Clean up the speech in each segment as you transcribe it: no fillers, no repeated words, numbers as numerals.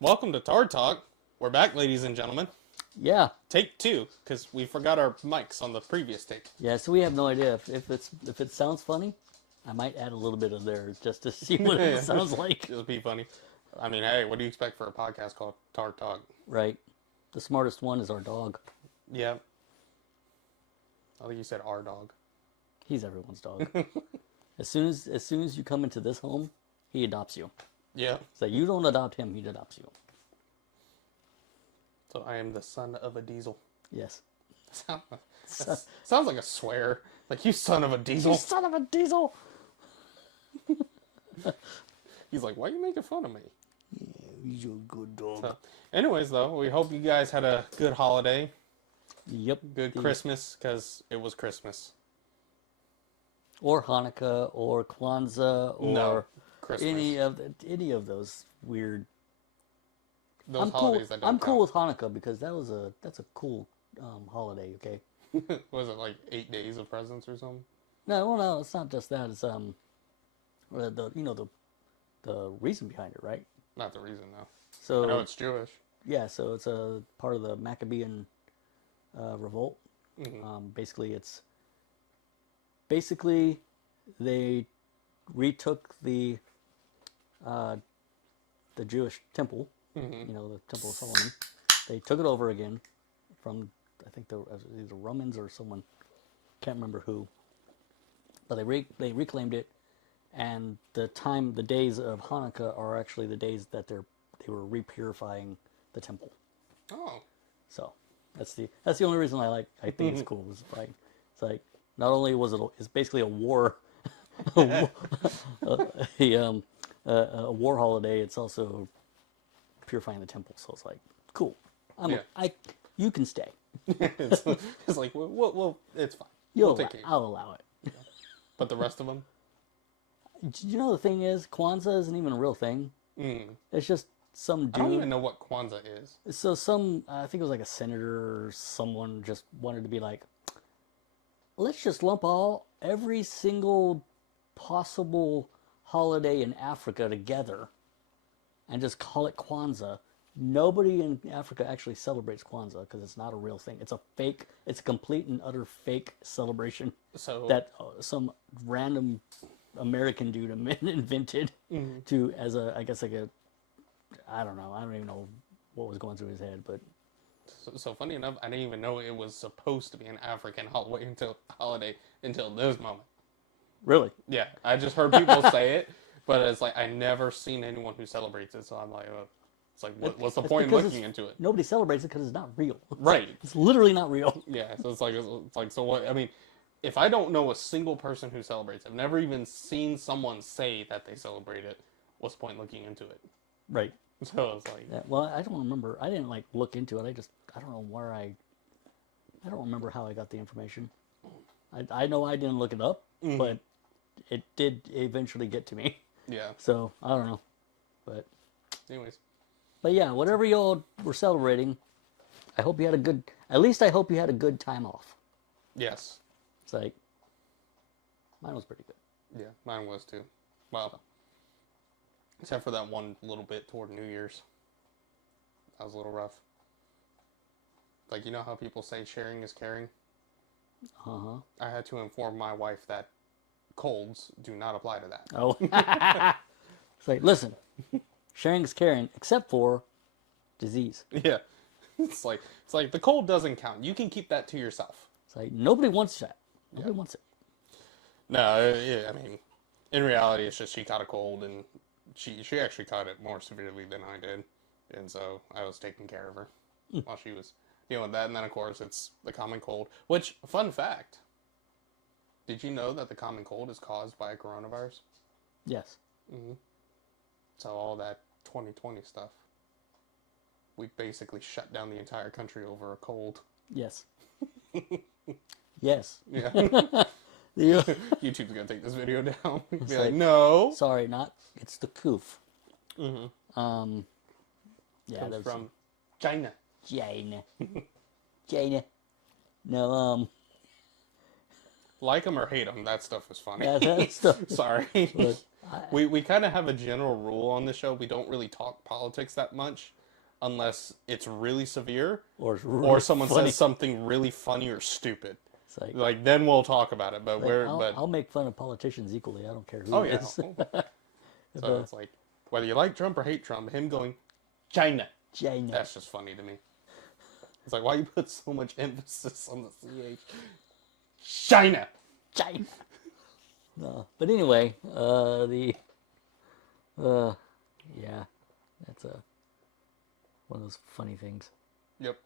Welcome to Tard Talk. We're back, ladies and gentlemen. Yeah, Take two, because we forgot our mics on the previous take. yeah. So we have no idea if it sounds funny. I might add a little bit of theirs just to see what it sounds like. It'll be funny. I mean, hey, what do you expect for a podcast called Tard Talk? Right. The smartest one is our dog. Yeah. I think you said our dog. He's everyone's dog. As soon as you come into this home, he adopts you. Yeah. So you don't adopt him, he adopts you. So I am the son of a diesel. Yes. Sounds like a swear. Like, you son of a diesel. You son of a diesel. He's like, why are you making fun of me? You're a good dog. So, anyways, though, we hope you guys had a good holiday. Yep. Good Christmas, because it was Christmas. Or Hanukkah, or Kwanzaa, or No, Christmas. any of those weird. Those holidays that don't I'm cool count. with Hanukkah because that's a cool holiday. Okay. Was it like 8 days of presents or something? No, it's not just that. It's the reason behind it, right? Not the reason, though. So I know it's Jewish. yeah, so it's a part of the Maccabean revolt. Mm-hmm. Basically, they retook the Jewish temple. Mm-hmm. The Temple of Solomon. They took it over again from, I think, either Romans or someone, can't remember who. But they reclaimed it, and the days of Hanukkah are actually the days that they were repurifying the temple. Oh. So that's the only reason I think it's cool. It's like not only it's basically a war, a war holiday. It's also purifying the temple. So it's like cool. You can stay. it's like, well, it's fine. I'll allow it. But the rest of them? You know the thing is, Kwanzaa isn't even a real thing. It's just some dude. I don't even know what Kwanzaa is. So I think it was like a senator or someone just wanted to be like, let's just lump every single possible holiday in Africa together and just call it Kwanzaa. Nobody in Africa actually celebrates Kwanzaa because it's not a real thing. It's a complete and utter fake celebration that some random American dude invented I don't know. I don't even know what was going through his head, but so funny enough, I didn't even know it was supposed to be an African holiday until this moment. Really? Yeah, I just heard people say it, but it's like I never seen anyone who celebrates it. So I'm like, it's like, what's the point in looking into it? Nobody celebrates it because it's not real. Right. It's literally not real. Yeah. So it's like so what? I mean, if I don't know a single person who celebrates, I've never even seen someone say that they celebrate it. What's the point looking into it? Right. So it's like, yeah, well, I don't remember. I didn't look into it. I don't know I don't remember how I got the information. I know I didn't look it up, but it did eventually get to me. Yeah. So I don't know, but anyways. But yeah, whatever y'all were celebrating, I hope you had a good. At least I hope you had a good time off. Yes. It's like mine was pretty good. Yeah, mine was too. Well, except for that one little bit toward New Year's. That was a little rough. Like, you know how people say sharing is caring? Uh-huh. I had to inform my wife that colds do not apply to that. Oh. It's like, listen, sharing is caring, except for disease. Yeah. It's like the cold doesn't count. You can keep that to yourself. It's like, nobody wants that. Nobody wants it. No, yeah, I mean, in reality, it's just she caught a cold, and she actually caught it more severely than I did. And so I was taking care of her while she was dealing with that. And then, of course, it's the common cold. Which, fun fact, did you know that the common cold is caused by a coronavirus? Yes. Mm-hmm. So all that 2020 stuff, we basically shut down the entire country over a cold. Yes. Yes. Yeah. Yeah. YouTube's gonna take this video down. Be like, no. Sorry, it's the coof. Mm-hmm. Yeah, Comes that's from China. China. No, Like them or hate them, that stuff is funny. yeah, that stuff. Sorry. But we kind of have a general rule on this show. We don't really talk politics that much unless it's really severe Or it's really or someone funny. says something really funny or stupid. It's Like then we'll talk about it. But I'll make fun of politicians equally. I don't care who oh it yeah. is. So it's like whether you like Trump or hate Trump, him going China. China. That's just funny to me. It's like why you put so much emphasis on the CH. China. China. No, but anyway, yeah, that's one of those funny things. Yep.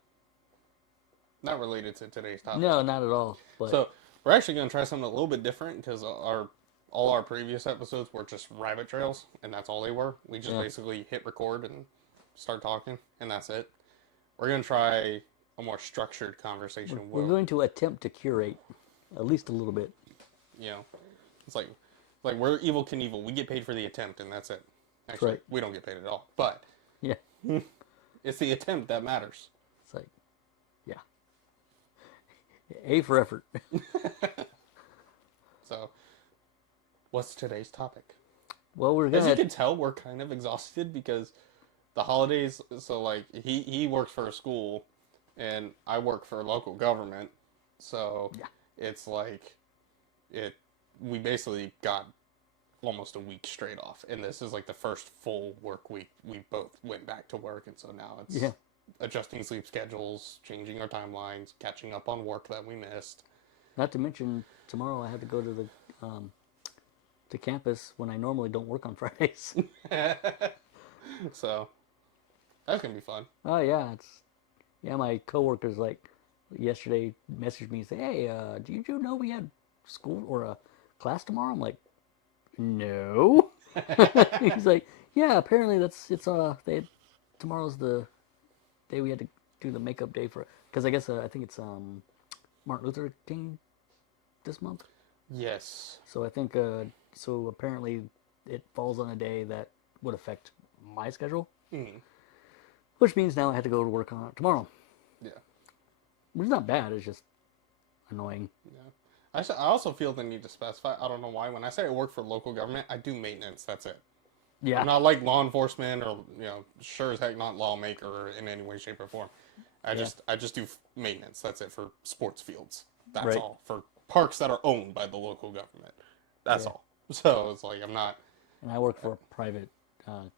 Not related to today's topic. No, not at all. But So we're actually going to try something a little bit different because all our previous episodes were just rabbit trails, and that's all they were. We just basically hit record and start talking, and that's it. We're going to try a more structured conversation. we're going to attempt to curate at least a little bit. You know, it's like we're Evil Knievel. We get paid for the attempt, and that's it. Actually, right. we don't get paid at all, but Yeah, it's the attempt that matters. it's like, yeah, A for effort. So, what's today's topic? Well, we're As you gonna. can tell, we're kind of exhausted because the holidays. So, like, he works for a school, and I work for a local government. So, Yeah. it's like we basically got almost a week straight off, and this is like the first full work week. We both went back to work, and so now it's Yeah. adjusting sleep schedules, changing our timelines, catching up on work that we missed. Not to mention, tomorrow I have to go to the to campus when I normally don't work on Fridays. So that's gonna be fun. Oh yeah, my coworkers like yesterday messaged me and said, "Hey, do you know we had school or a class tomorrow?" I'm like, "No." He's like, "Yeah, apparently tomorrow's the day we had to do the makeup day for because I guess I think it's Martin Luther King this month. Yes. So I think so apparently it falls on a day that would affect my schedule, which means now I have to go to work on it tomorrow. Yeah. Which is not bad. It's just annoying. Yeah. I also feel the need to specify. I don't know why. When I say I work for local government, I do maintenance. That's it. Yeah. I'm not like law enforcement or sure as heck not lawmaker in any way, shape, or form. I just do maintenance. That's it for sports fields. That's Right. all for parks that are owned by the local government. That's all. So it's like I'm not. And I work for a private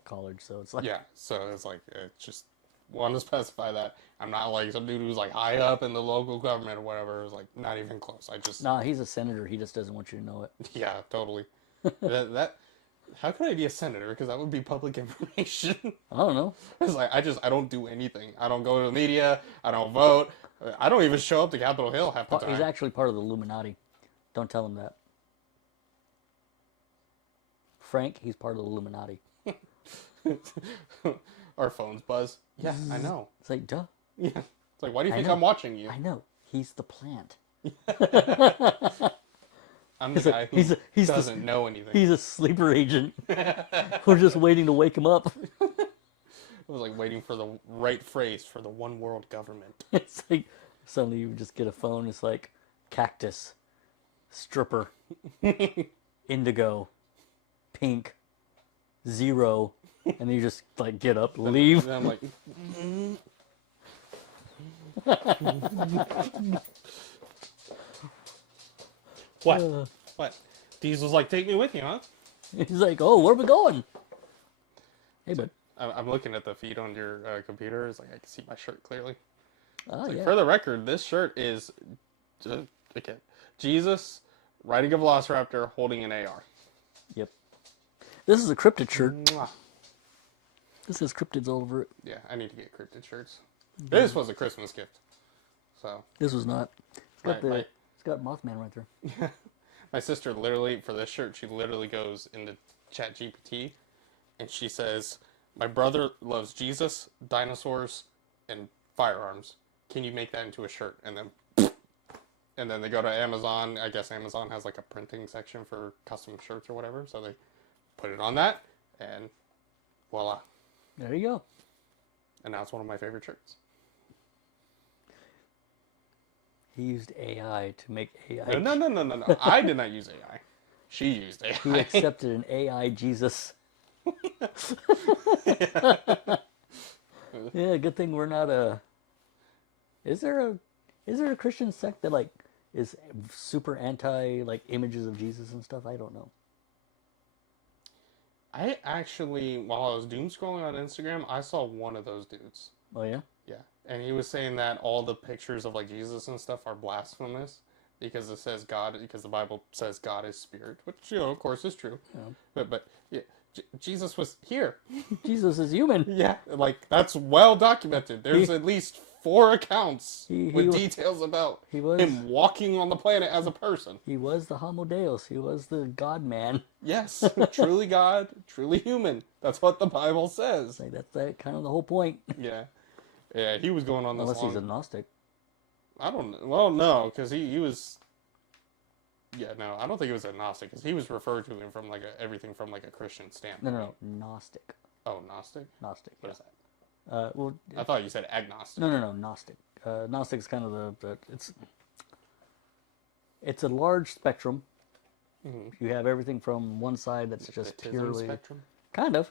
college, so it's like Yeah. So it's like just want to specify that I'm not like some dude who's like high up in the local government or whatever. It's like not even close. I just nah, he's a senator. He just doesn't want you to know it. yeah, totally. that how could I be a senator? Because that would be public information. I don't know. It's like I don't do anything. I don't go to the media. I don't vote. I don't even show up to Capitol Hill half the time. He's actually part of the Illuminati. Don't tell him that. Frank, he's part of the Illuminati. Our phones buzz. Yeah, I know. It's like, duh. Yeah. It's like, why do you think know. I'm watching you? I know. He's the plant. I'm the guy who he's doesn't know anything. He's a sleeper agent. We're just waiting to wake him up. I was like waiting for the right phrase for the one world government. It's like suddenly you just get a phone. It's like cactus, stripper, indigo, pink, 0, and then you just like get up, leave. And I'm like, what? What? Diesel's like, take me with you, huh? He's like, oh, where are we going? Hey, bud. I'm looking at the feed on your computer. It's like I can see my shirt clearly. Oh, Like, yeah. for the record, this shirt is okay. Jesus riding a velociraptor holding an AR. Yep. This is a cryptid shirt. Mwah. This has cryptids all over it. Yeah, I need to get cryptid shirts. This was a Christmas gift. So This was not. It's got My- it's got Mothman right there. my sister literally for this shirt, she literally goes into ChatGPT and she says, "My brother loves Jesus, dinosaurs, and firearms. Can you make that into a shirt?" And then they go to Amazon. I guess Amazon has like a printing section for custom shirts or whatever. So they put it on that, and voila. There you go. And now it's one of my favorite shirts. He used AI to make AI. No. I did not use AI. She used AI. He accepted an AI Jesus. Yeah, good thing we're not a. Is there a Christian sect that like is super anti like images of Jesus and stuff? I don't know. I actually, while I was doom scrolling on Instagram, I saw one of those dudes. Oh yeah. Yeah, and he was saying that all the pictures of like Jesus and stuff are blasphemous because it says God, because the Bible says God is spirit, which of course is true. Yeah. But yeah, Jesus was here. Jesus is human. Yeah, like that's well documented. There's at least 4 accounts with details about him walking on the planet as a person. He was the Homo Deus. He was the God man. Yes, truly God, truly human. That's what the Bible says. Like that's kind of the whole point. Yeah. Yeah, he was going on this Unless he's a Gnostic. I don't know. Well, no, because he was... Yeah, no, I don't think he was a Gnostic, because he was referred to him from like everything from like a Christian standpoint. No, Gnostic. Oh, Gnostic? Gnostic. What yeah. is that? Well, I thought you said agnostic. No, Gnostic. Gnostic is kind of the it's a large spectrum. Mm-hmm. You have everything from one side that's just purely spectrum? Kind of.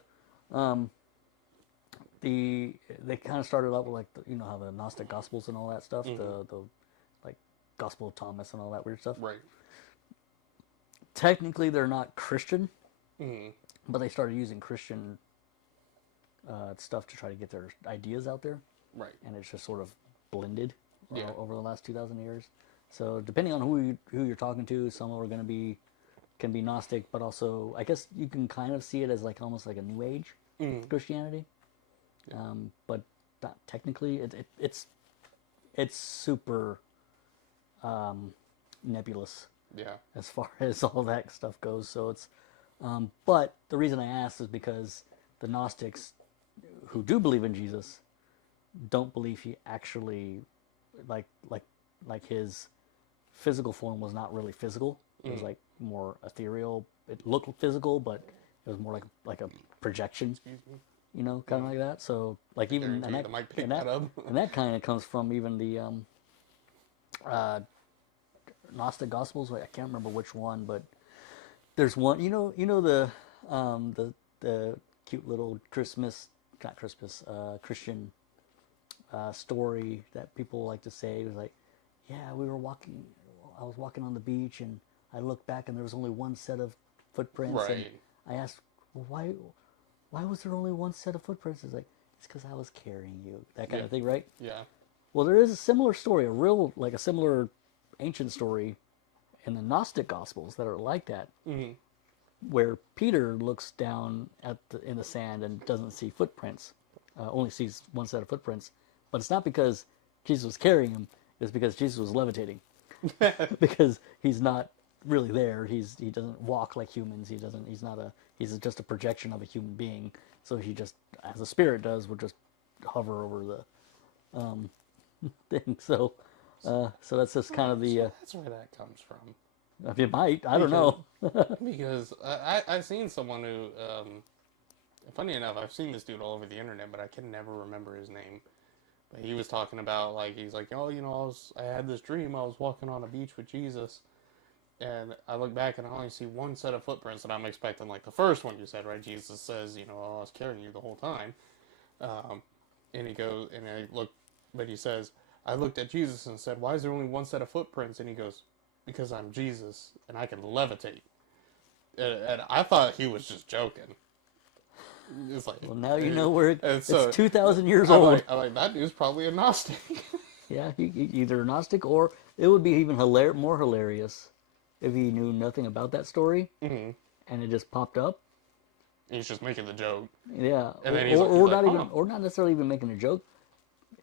They kind of started out with like you know how the Gnostic Gospels and all that stuff, the like Gospel of Thomas and all that weird stuff. Right. Technically, they're not Christian, but they started using Christian stuff to try to get their ideas out there. Right. And it's just sort of blended over the last 2,000 years. So depending on who you're talking to, some are going to can be Gnostic, but also I guess you can kind of see it as like almost like a New Age Christianity. Yeah. But not technically, it's super nebulous. Yeah. As far as all that stuff goes, so it's. But the reason I asked is because the Gnostics, who do believe in Jesus, don't believe he actually, like his physical form was not really physical. It was like more ethereal. It looked physical, but it was more like a projection. You know, kind of like that. So, like even and that kind of comes from even the Gnostic Gospels. I can't remember which one, but there's one. You know the cute little Christian story that people like to say. It was like, yeah, I was walking on the beach and I looked back and there was only one set of footprints. Right. And I asked, well, why was there only one set of footprints? It's like, it's because I was carrying you. That kind of thing, right? Yeah. Well, there is a similar story, a similar ancient story in the Gnostic Gospels that are like that, where Peter looks down in the sand and doesn't see footprints, only sees one set of footprints. But it's not because Jesus was carrying him; it's because Jesus was levitating, because he's not really there. He doesn't walk like humans. He's just a projection of a human being. So he just, as a spirit does, will just hover over the thing. So that's just kind of the. That's where that comes from. It might. I don't know. Because I've seen someone who, funny enough, I've seen this dude all over the internet, but I can never remember his name. But he was talking about, like, he's like, oh, I had this dream. I was walking on a beach with Jesus. And I look back and I only see one set of footprints, and I'm expecting, like, the first one you said, right? Jesus says, I was carrying you the whole time. And he goes, and I look, but he says, I looked at Jesus and said, why is there only one set of footprints? And he goes, because I'm Jesus and I can levitate. And I thought he was just joking. It's like, well, now you know where it's so, 2,000 years old. I'm like, that dude's probably a Gnostic. Yeah, he either a Gnostic, or it would be even more hilarious if he knew nothing about that story and it just popped up. He's just making the joke. Yeah, and then or not necessarily even making a joke.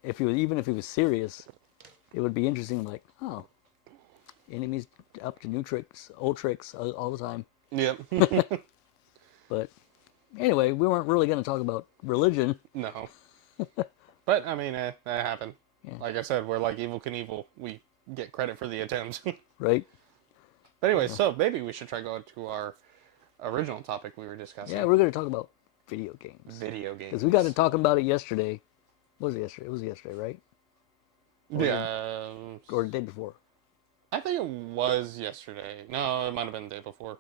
If he was serious, it would be interesting. Like, oh, enemies up to new tricks, old tricks all the time. Yep. But anyway, we weren't really going to talk about religion. No. But I mean, that happened. Yeah. Like I said, we're like Evel Knievel. We get credit for the attempt. Right. But anyway, so maybe we should try going to our original topic we were discussing. Yeah, we're going to talk about video games. Video games. Because we got to talk about it yesterday. What was it yesterday? It was yesterday, right? Or or the day before. I think it was yesterday. No, it might have been the day before.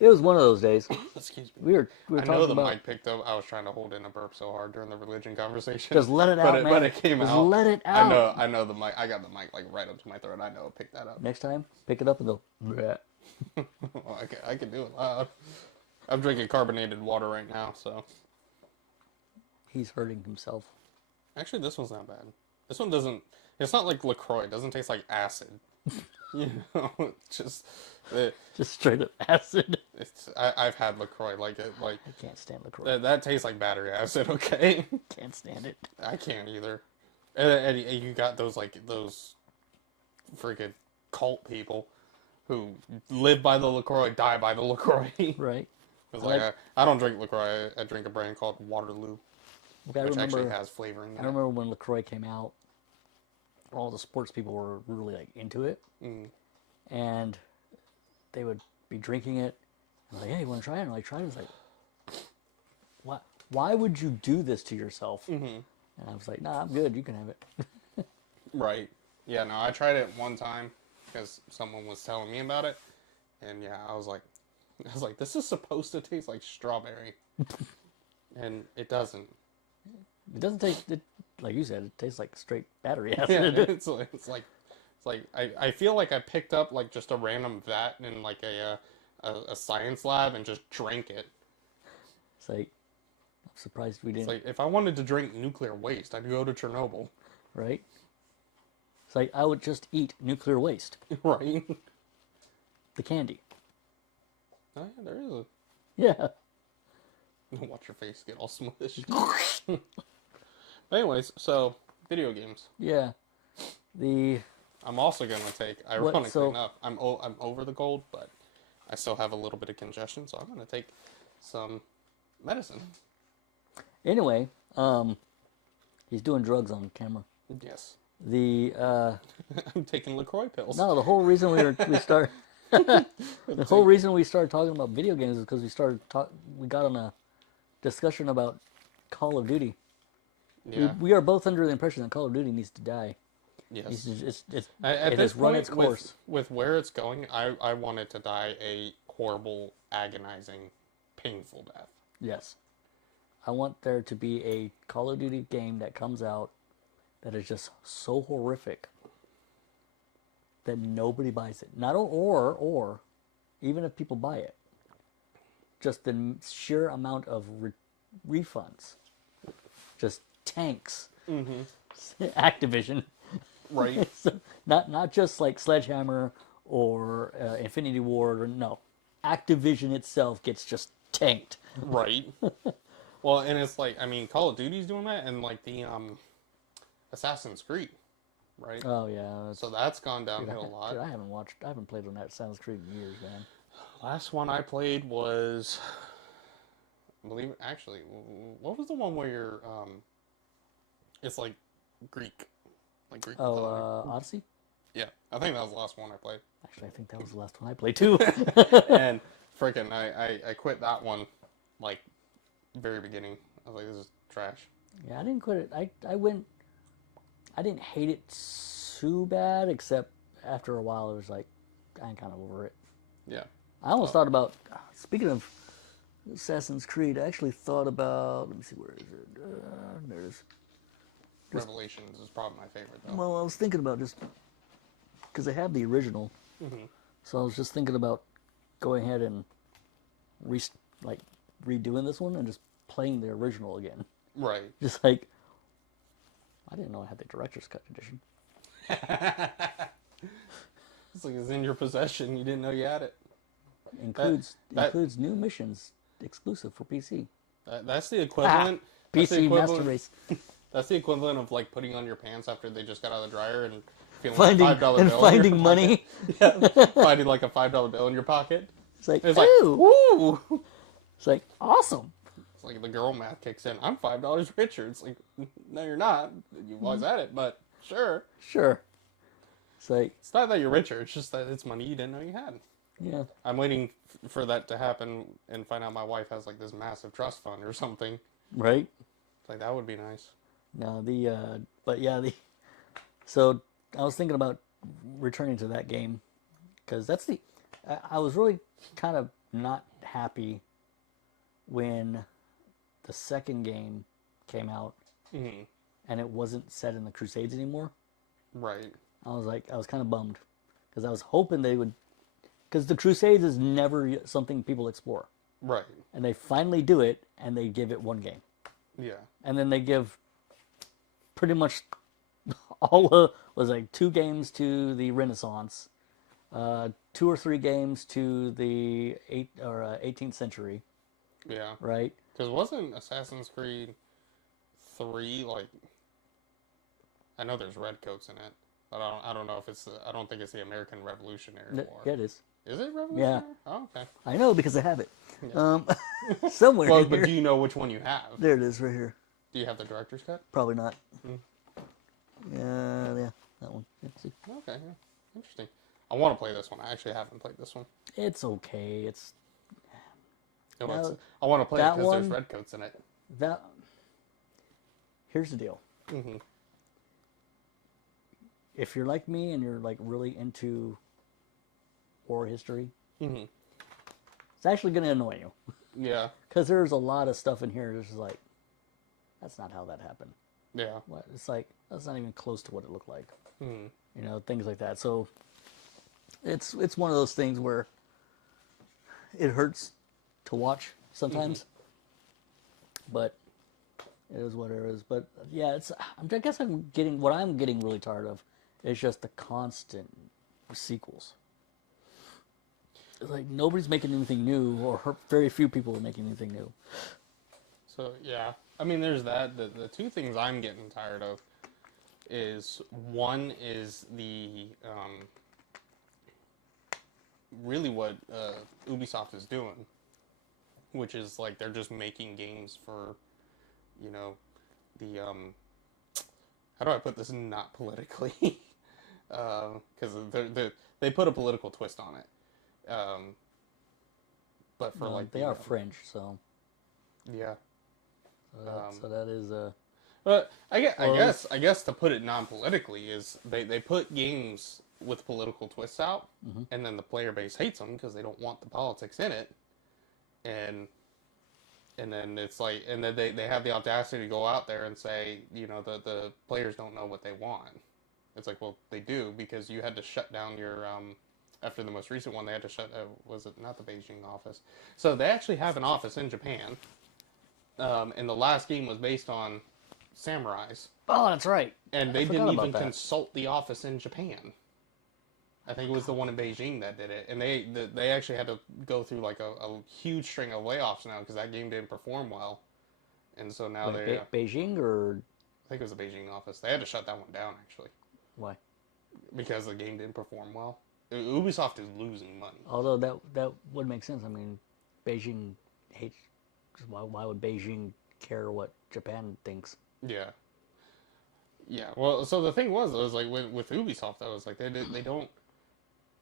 It was one of those days. Excuse me. We were I know talking the about mic picked up. I was trying to hold in a burp so hard during the religion conversation. just let it out, man. But it came just out. let it out. I know the mic. I got the mic like right up to my throat. I know it picked that up. Next time, pick it up and go. Bleh. Well, I can do it loud. I'm drinking carbonated water right now, so. He's hurting himself. Actually, this one's not bad. This one doesn't. It's not like LaCroix. It doesn't taste like acid. You know, just. Just straight up acid. I've had LaCroix like it. Like I can't stand LaCroix. that tastes like battery acid. Okay. Can't stand it. I can't either. And you got those freaking cult people who live by the LaCroix, die by the LaCroix. Right. It's like I don't drink LaCroix. I drink a brand called Waterloo, which actually has flavoring. I remember when LaCroix came out, all the sports people were really like into it, and they would be drinking it. And like, hey, you want to try it? And like, try it. It's like, what? Why would you do this to yourself? Mm-hmm. And I was like, nah, I'm good. You can have it. Right. Yeah. No, I tried it one time because someone was telling me about it, and yeah, I was like, this is supposed to taste like strawberry, and it doesn't. It doesn't taste, like you said, it tastes like straight battery Yeah, acid. it's like I feel like I picked up like just a random vat in like a science lab and just drank it. It's like, I'm surprised we didn't. It's like if I wanted to drink nuclear waste, I'd go to Chernobyl. Right? It's like I would just eat nuclear waste. Right. The candy. Oh yeah, there is a. Yeah. Watch your face get all smushed. Anyways, so video games. Yeah. I'm also gonna take, ironically enough, I'm over the cold, but I still have a little bit of congestion, so I'm gonna take some medicine. Anyway, he's doing drugs on camera. Yes. I'm taking LaCroix pills. No, the whole reason the whole reason we started talking about video games is because we got on a discussion about Call of Duty. Yeah. We are both under the impression that Call of Duty needs to die. Yes. It At has this run point, its course. with where it's going, I want it to die a horrible, agonizing, painful death. Yes. I want there to be a Call of Duty game that comes out that is just so horrific that nobody buys it. Not or even if people buy it, just the sheer amount of refunds, just tanks. Mm-hmm. Activision, right? So not just like Sledgehammer or Infinity Ward, or no, Activision itself gets just tanked. Right. Well, and it's like, I mean, Call of Duty's doing that, and like the Assassin's Creed, right? Oh yeah. So that's gone downhill a lot. Dude, I haven't played on that Assassin's Creed in years, man. Last one I played was, actually, what was the one where you're, it's like Greek. Oh, Odyssey? Yeah, I think that was the last one I played. Actually, I think that was the last one I played too. And freaking, I quit that one, like, very beginning. I was like, this is trash. Yeah, I didn't quit it. I didn't hate it too bad, except after a while it was like, I'm kind of over it. Yeah. I almost thought about, speaking of Assassin's Creed, I actually thought about, let me see, where is it? There it is. Revelations is probably my favorite, though. Well, I was thinking about just, because I have the original, so I was just thinking about going ahead and redoing this one and just playing the original again. Right. Just like, I didn't know I had the director's cut edition. It's like it's in your possession. You didn't know you had it. Includes new missions exclusive for PC. That's the equivalent. PC Master Race. That's the equivalent of like putting on your pants after they just got out of the dryer and feeling Finding like a $5 bill. finding money. Yeah, finding like a $5 bill in your pocket. It's like, It's ooh. like, woo! It's like, awesome. It's like the girl math kicks in. I'm $5 richer. It's like, no, you're not. You've always had it, but sure. Sure. It's like, It's not that you're richer. It's just that it's money you didn't know you had. yeah. I'm waiting for that to happen and find out my wife has like this massive trust fund or something. Right? It's like, that would be nice. No, so I was thinking about returning to that game because I was really kind of not happy when the second game came out Mm-hmm. and it wasn't set in the Crusades anymore. Right. I was kind of bummed because I was hoping they would, because the Crusades is never something people explore, Right. and they finally do it, and they give it one game, Yeah. and then they give pretty much all of was like 2 games to the Renaissance, 2 or 3 games to the 18th century, Yeah. right? Because wasn't Assassin's Creed 3 like? I know there's redcoats in it, but I don't know if it's. I don't think it's the American Revolutionary War. Yeah, it is. Is it Revolutionary? Yeah, Oh, okay. I know because I have it Yeah. somewhere Well, in but here. do you know which one you have? There it is, right here. Do you have the director's cut? Probably not. Mm. Yeah, that one. Let's see. Okay. Yeah. Interesting. I want to play this one. I actually haven't played this one. It's okay. It's No, Now, I want to play it that because there's one- redcoats in it. that. Here's the deal. Mm-hmm. If you're like me and you're like really into war history, Mm-hmm. it's actually going to annoy you Yeah. because there's a lot of stuff in here that's just like, that's not how that happened. Yeah. What? It's like that's not even close to what it looked like. Mm-hmm. You know, things like that. So it's one of those things where it hurts to watch sometimes, but it is what it is. But yeah, I guess I'm getting really tired of is just the constant sequels. It's like nobody's making anything new, or very few people are making anything new. So yeah, I mean, there's that. The two things I'm getting tired of is one is the really what Ubisoft is doing, which is like they're just making games for, you know, the how do I put this not politically? Because they put a political twist on it. But for like They are French, so yeah. so that is But I guess to put it non-politically is they put games with political twists out, and then the player base hates them because they don't want the politics in it, and then it's like, and then they have the audacity to go out there and say, you know, the players don't know what they want. It's like, well, they do, because you had to shut down your after the most recent one, they had to shut was it not the Beijing office? So they actually have an office in Japan, and the last game was based on samurais, oh, that's right. and I they forgot didn't about even that. consult the office in Japan. I think it was the one in Beijing that did it, and they actually had to go through like a huge string of layoffs now because that game didn't perform well, and so now Wait, they Beijing or I think it was the Beijing office. They had to shut that one down actually why? because the game didn't perform well. Ubisoft is losing money. Although that would make sense. I mean, Beijing hates. Why would Beijing care what Japan thinks? Yeah. Yeah. Well, so the thing was like with Ubisoft, I was like they don't.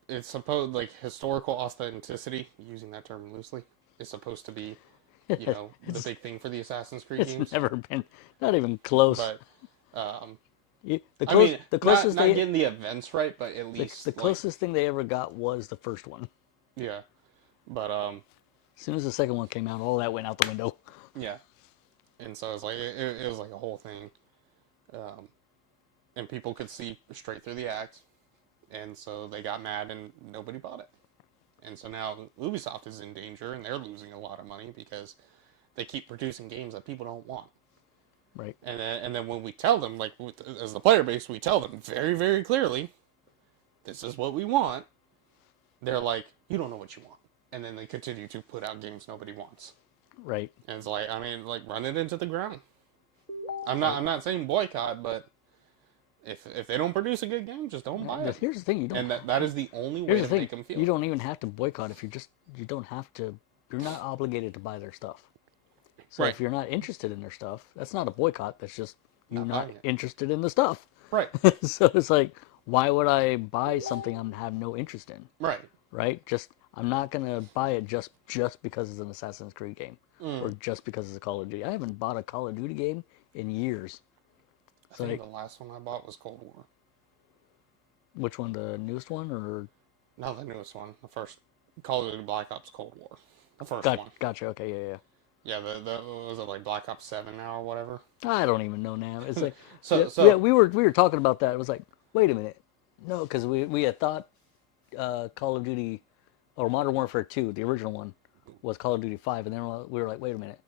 It's supposed like historical authenticity, using that term loosely, is supposed to be, you know, the big thing for the Assassin's Creed It's games. never been, not even close. But The I mean, closest not they getting the events right, but at least the like, closest thing they ever got was the first one. yeah. But As soon as the second one came out, all that went out the window. yeah. And so it's like it was like a whole thing, and people could see straight through the act, and so they got mad and nobody bought it, and so now Ubisoft is in danger and they're losing a lot of money because they keep producing games that people don't want. Right. And then when we tell them, like as the player base, we tell them very, very clearly, this is what we want. They're like, you don't know what you want, and then they continue to put out games nobody wants. Right. And it's like, I mean, like run it into the ground. I'm not saying boycott, but if they don't produce a good game, just don't buy it. Here's the thing: you don't. And that is the only way Here's the to thing: make them feel. you don't even have to boycott if you don't have to. You're not obligated to buy their stuff. So Right. if you're not interested in their stuff, that's not a boycott. That's just you Not not buying it. interested in the stuff. Right. So it's like, why would I buy something I have no interest in? Right. Right? I'm not gonna buy it just because it's an Assassin's Creed game or just because it's a Call of Duty. I haven't bought a Call of Duty game in years. I think the last one I bought was Cold War. Which one, the newest one or No, the newest one, the first Call of Duty Black Ops Cold War, the first one. Gotcha. Okay, yeah. Yeah, the was it like Black Ops 7 now or whatever? I don't even know now. It's like, So yeah, so we were talking about that. It was like, wait a minute, no, because we had thought Call of Duty or Modern Warfare 2, the original one, was Call of Duty 5, and then we were like, wait a minute,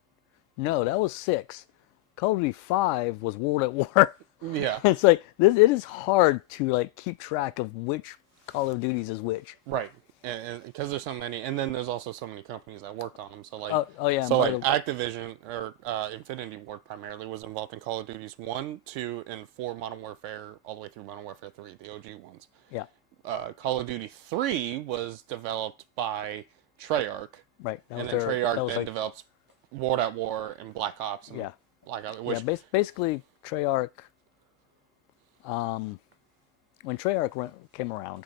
no, that was 6. Call of Duty 5 was World at War. yeah, It's like this. It is hard to like keep track of which Call of Duties is which. right. And because there's so many, and then there's also so many companies that worked on them. So like, Oh yeah, so like Activision or Infinity Ward primarily was involved in Call of Duties 1, 2, and 4 Modern Warfare all the way through Modern Warfare 3, the OG ones. yeah, Call of Duty 3 was developed by Treyarch, right. and then Treyarch then develops World at War and Black Ops. And yeah, Black Ops, which basically Treyarch. When Treyarch came around,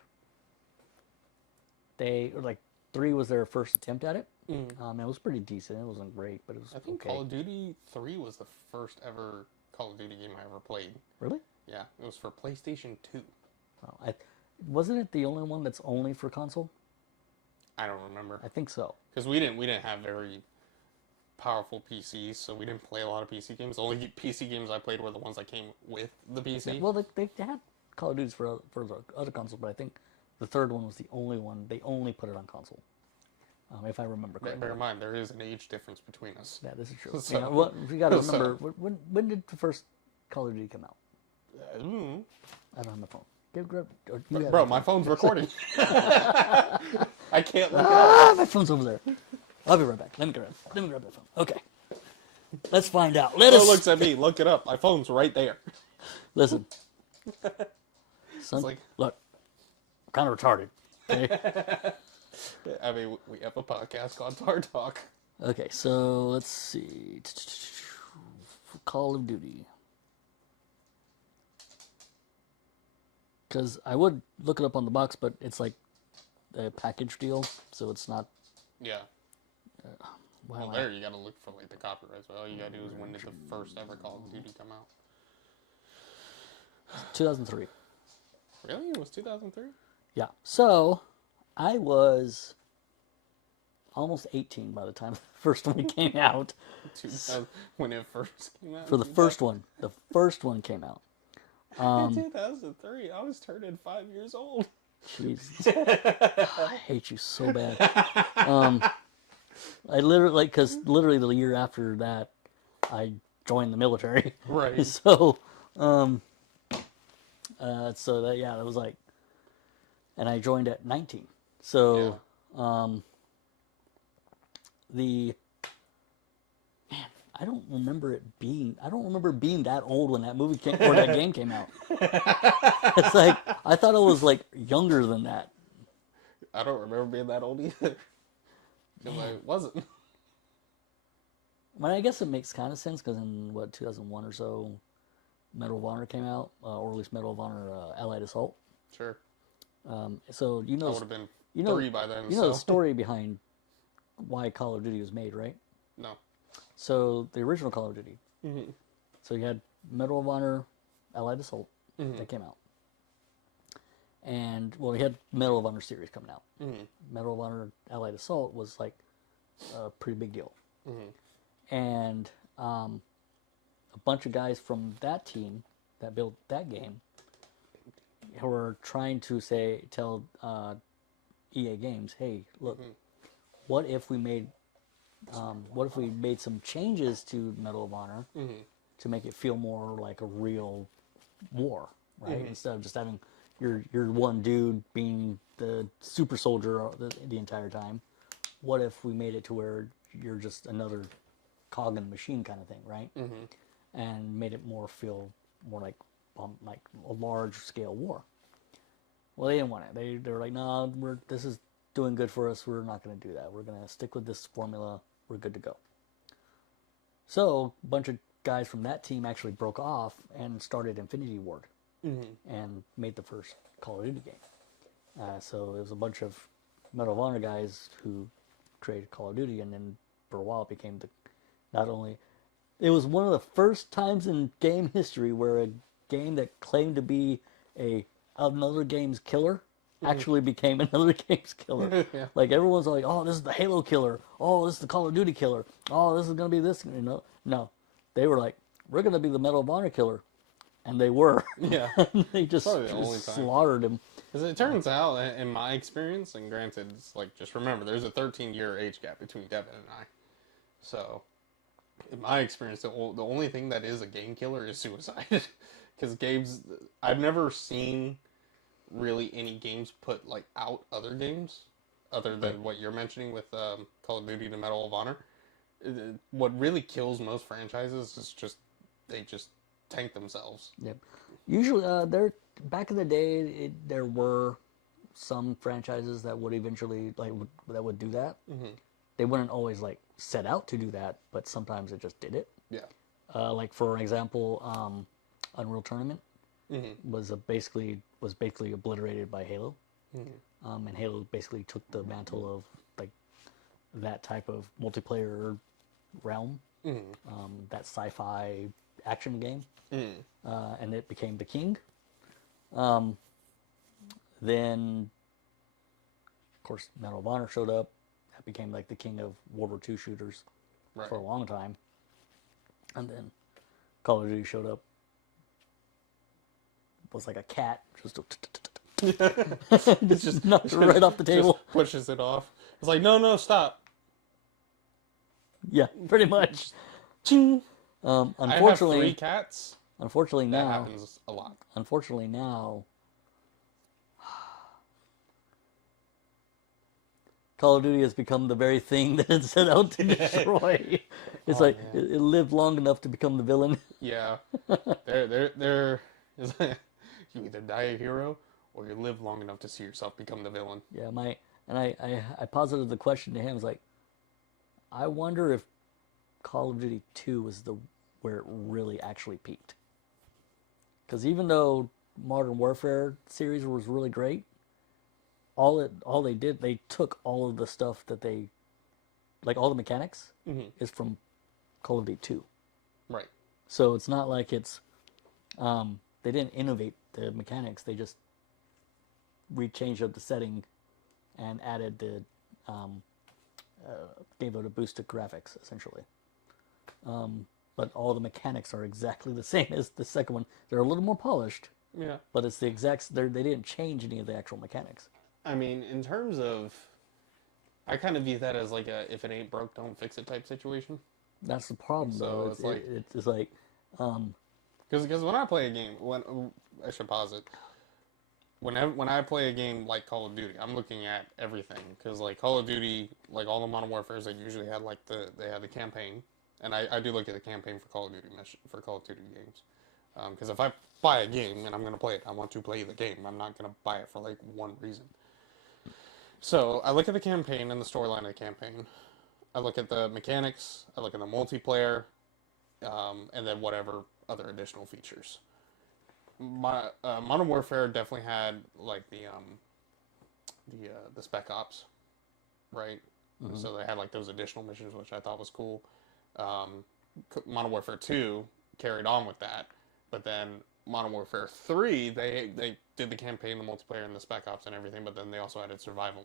they like 3 was their first attempt at it. It was pretty decent. It wasn't great, but it was. I think okay. Call of Duty 3 was the first ever Call of Duty game I ever played. Really? Yeah, it was for PlayStation 2. Oh, wasn't it the only one that's only for console? I don't remember. I think so. Because we didn't have very powerful PCs, so we didn't play a lot of PC games. The only PC games I played were the ones that came with the PC. Yeah, well, they had Call of Duty for the other consoles, but I think the third one was the only one. They only put it on console, if I remember correctly. Bear in mind, there is an age difference between us. Yeah, this is true. So, well, you got to remember, when did the first Call of Duty come out? I don't have my phone. Bro, my phone's recording. I can't look it up. My phone's over there. I'll be right back. Let me grab that phone. Okay. Let's find out. Let us. Looks at me. Look it up. My phone's right there. Listen. Son, like... Look. I'm kind of retarded. Okay? I mean, we have a podcast called Tar Talk. Okay, so let's see. Call of Duty. Because I would look it up on the box, but it's like a package deal, so it's not. Yeah. Well, there you gotta look for like the copyrights. But all you gotta do is when did the first ever Call of Duty come out? 2003. Really? It was 2003? Yeah. So I was almost 18 by the time the first one came out. When it first came out? For the first one. The first one came out. In 2003, I was turning 5 years old. Jesus. I hate you so bad. I literally, because literally the year after that, I joined the military. Right. So, that was like, and I joined at 19. So, yeah. I don't remember being that old when that movie came, or that game came out. It's like, I thought I was like younger than that. I don't remember being that old either. Because I wasn't. I guess it makes kind of sense because in 2001 or so, Medal of Honor came out, or at least Medal of Honor Allied Assault. Sure. So I would have been 3 by then. You know the story behind why Call of Duty was made, right? No. So the original Call of Duty. Mm-hmm. So you had Medal of Honor Allied Assault that came out. And, well, we had Medal of Honor series coming out. Mm-hmm. Medal of Honor Allied Assault was, like, a pretty big deal. Mm-hmm. And a bunch of guys from that team that built that game were trying to tell EA Games, hey, look, what if we made some changes to Medal of Honor to make it feel more like a real war, right? Instead of just having your one dude being the super soldier the entire time. What if we made it to where you're just another cog in the machine kind of thing, right? And made it feel more like a large scale war. Well, they didn't want it. They were like, no, this is doing good for us. We're not going to do that. We're going to stick with this formula. We're good to go. So a bunch of guys from that team actually broke off and started Infinity Ward and made the first Call of Duty game. So it was a bunch of Medal of Honor guys who created Call of Duty, and then for a while it became it was one of the first times in game history where a game that claimed to be another game's killer actually became another game's killer. Yeah. Like everyone's like, "Oh, this is the Halo killer. Oh, this is the Call of Duty killer. Oh, this is gonna be this." No, they were like, "We're gonna be the Medal of Honor killer," and they were. Yeah. They just Probably the only time. slaughtered him. Because it turns out, in my experience, and granted, it's like, just remember, there's a 13-year age gap between Devin and I. So, in my experience, the only thing that is a game killer is suicide. Because games, I've never seen really any games put like out other games, other than what you're mentioning with Call of Duty: The Medal of Honor. What really kills most franchises is just they just tank themselves. Yep. Usually, there back in the day, there were some franchises that would eventually that would do that. Mm-hmm. They wouldn't always like set out to do that, but sometimes it just did it. Yeah. Like for example, Unreal Tournament Mm-hmm. was basically obliterated by Halo, Mm-hmm. and Halo basically took the mantle of like that type of multiplayer realm, Mm-hmm. that sci-fi action game, Mm-hmm. and it became the king. Then, of course, Medal of Honor showed up. That became like the king of World War II shooters Right. for a long time. And then Call of Duty showed up. Was like a cat, just just knocked it right off the table. Just pushes it off. It's like, no, stop. Yeah, pretty much. Ching. I have 3 Unfortunately, cats. unfortunately That now, happens a lot. unfortunately now, Call of Duty has become the very thing that it set out to destroy. It's Oh, like man. it lived long enough to become the villain. Yeah. There. You either die a hero or you live long enough to see yourself become the villain. Yeah, I posited the question to him. It's like, I wonder if Call of Duty 2 was where it really actually peaked. Because even though Modern Warfare series was really great, all they did, they took all of the stuff that they, like all the mechanics, is from Call of Duty 2. Right. So it's not like it's, they didn't innovate the mechanics. They just rechanged up the setting and added the, gave it a boost to graphics, essentially. But all the mechanics are exactly the same as the second one. They're a little more polished, Yeah. but it's the exact, they didn't change any of the actual mechanics. I mean, in terms of, I kind of view that as like a if it ain't broke, don't fix it type situation. That's the problem, So though. it's like- It's like, Because when I play a game, when I should pause it. When I play a game like Call of Duty, I'm looking at everything. Because like Call of Duty, like all the Modern Warfares, they usually had like they had the campaign, and I do look at the campaign for Call of Duty games. Because if I buy a game and I'm gonna play it, I want to play the game. I'm not gonna buy it for like one reason. So I look at the campaign and the storyline of the campaign. I look at the mechanics. I look at the multiplayer, and then whatever other additional features. My Modern Warfare definitely had like the Spec Ops, right? So they had like those additional missions, which I thought was cool. Modern Warfare 2 carried on with that, but then Modern Warfare 3 they did the campaign, the multiplayer, and the Spec Ops and everything, but then they also added survival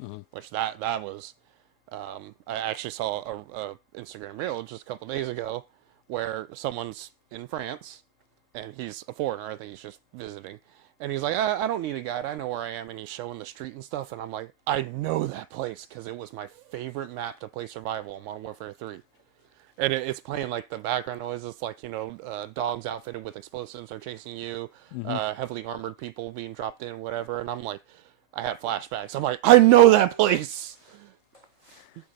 mode, which that was. I actually saw a Instagram reel just a couple days ago where someone's in France and he's a foreigner. I think he's just visiting. And he's like, I don't need a guide. I know where I am. And he's showing the street and stuff. And I'm like, I know that place because it was my favorite map to play survival on Modern Warfare 3. And it's playing like the background noise. It's like, dogs outfitted with explosives are chasing you, heavily armored people being dropped in, whatever. And I'm like, I had flashbacks. I'm like, I know that place.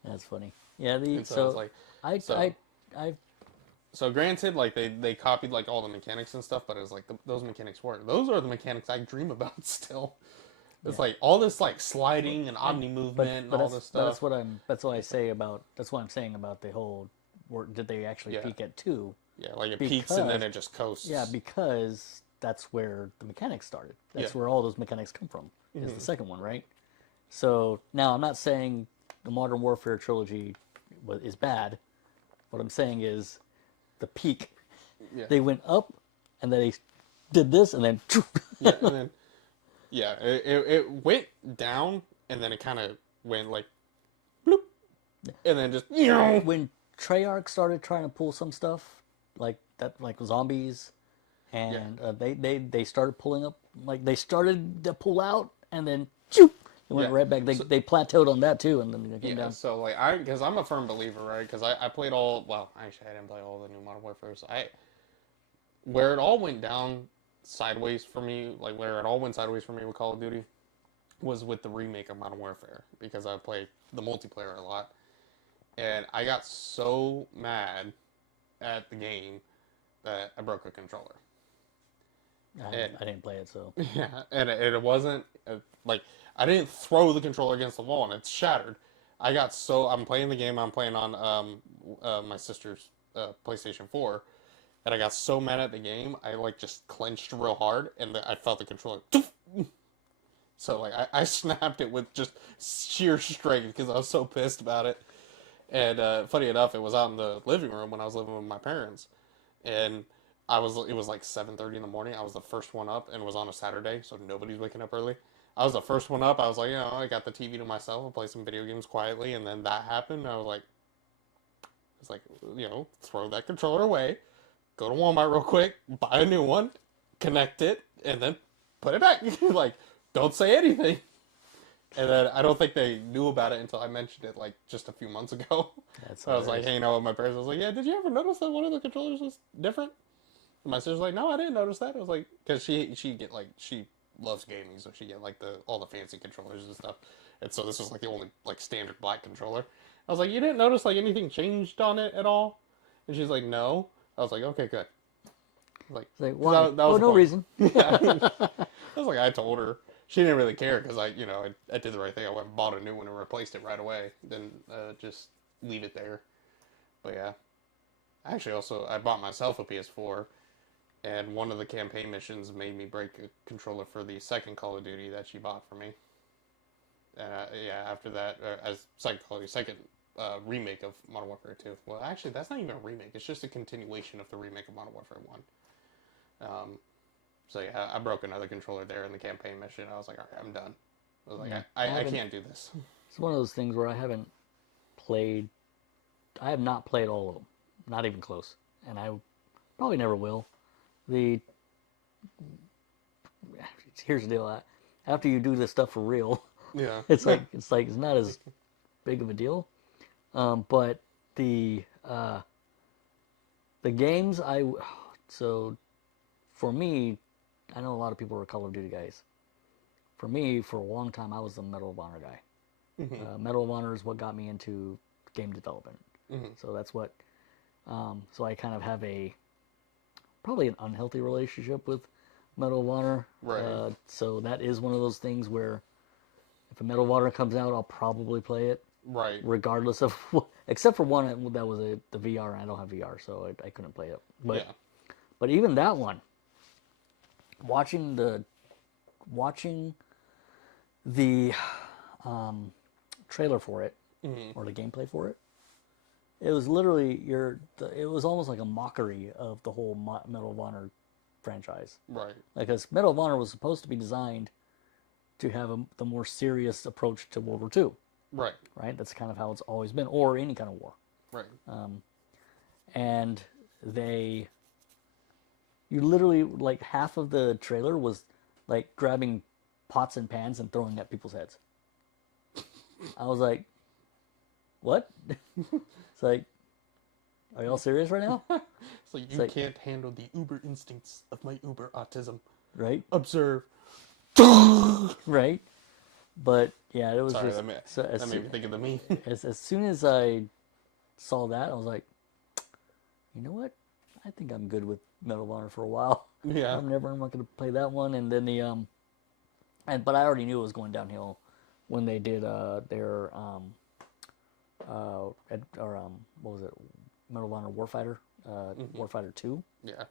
that's funny. Yeah, So granted, like they copied like all the mechanics and stuff, but it's like those mechanics work. Those are the mechanics I dream about still. It's like all this like sliding and omni movement and all this stuff. That's what I'm saying about the whole. Did they actually peak at 2? Yeah, like it peaks and then it just coasts. Yeah, because that's where the mechanics started. That's where all those mechanics come from. Is the second one, right? So now I'm not saying the Modern Warfare trilogy is bad. What I'm saying is the peak. Yeah. They went up, and then they did this, and then. Yeah, and then Yeah, it went down, and then it kind of went like, bloop, and then just, When Treyarch started trying to pull some stuff like that, like zombies, yeah. and they started pulling up, like they started to pull out, and then choop, it went Yeah. right back. So, They plateaued on that too, and then they came yeah, down. so like because I'm a firm believer, right? Because I played well, actually I didn't play all the new Modern Warfare's. Where it all went down sideways for me, like where it all went sideways for me with Call of Duty, was with the remake of Modern Warfare because I played the multiplayer a lot, and I got so mad at the game that I broke a controller. And I didn't play it, so yeah, and it wasn't like I didn't throw the controller against the wall and it shattered. I'm playing the game. I'm playing on my sister's PlayStation 4, and I got so mad at the game. I like just clenched real hard, and I felt the controller. So like I snapped it with just sheer strength because I was so pissed about it. And funny enough, it was out in the living room when I was living with my parents, and it was like 7:30 in the morning. I was the first one up, and it was on a Saturday, so nobody's waking up early. I was the first one up. I was like, I got the TV to myself. I'll play some video games quietly, and then that happened. I was like, throw that controller away, go to Walmart real quick, buy a new one, connect it, and then put it back. Like, don't say anything. And then I don't think they knew about it until I mentioned it like just a few months ago. that's I was like hilarious. hanging out with my parents. I was like, "Yeah, did you ever notice that one of the controllers was different?" And my sister's like, "No, I didn't notice that." I was like, "Cause she loves gaming, so she get like all the fancy controllers and stuff." And so this was like the only like standard black controller. I was like, "You didn't notice like anything changed on it at all?" And she's like, "No." I was like, "Okay, good." Like, It's like, 'cause why? that Oh, was the no point. reason. Yeah, I was like, I told her. She didn't really care because I did the right thing. I went and bought a new one and replaced it right away. Then just leave it there. But yeah, actually also I bought myself a PS4, and one of the campaign missions made me break a controller for the second Call of Duty that she bought for me. And yeah, after that, as second Call of Duty, second remake of Modern Warfare 2. Well, actually, that's not even a remake. It's just a continuation of the remake of Modern Warfare 1. So yeah, I broke another controller there in the campaign mission. I was like, all right, I'm done. I was like, Yeah, I can't do this. It's one of those things where played. I have not played all of them, not even close, and I probably never will. The Here's the deal: after you do this stuff for real, Yeah. it's not as big of a deal. But the the games so for me, I know a lot of people are Call of Duty guys. For me, for a long time, I was the Medal of Honor guy. Medal of Honor is what got me into game development. So that's what. So I kind of have probably an unhealthy relationship with Medal of Honor. Right. So that is one of those things where if a Medal of Honor comes out, I'll probably play it, Right. regardless of except for one that was the VR, and I don't have VR, so I couldn't play it. Yeah. But even that one, watching the trailer for it or the gameplay for it, it was literally it was almost like a mockery of the whole Medal of Honor franchise. Right. Like, because Medal of Honor was supposed to be designed to have the more serious approach to World War II, Right. right? That's kind of how it's always been, or any kind of war. Right. And you literally, like, half of the trailer was like grabbing pots and pans and throwing at people's heads. I was like, what? It's like, are y'all serious right now? So you can't handle the uber instincts of my uber autism. Right? Observe. Right? But yeah, it was Sorry, just that made me think of the meme. as soon as I saw that, I was like, you know what? I think I'm good with Medal of Honor for a while. Yeah. I'm not going to play that one. And then but I already knew it was going downhill when they did their what was it? Medal of Honor Warfighter, Warfighter 2. Yeah.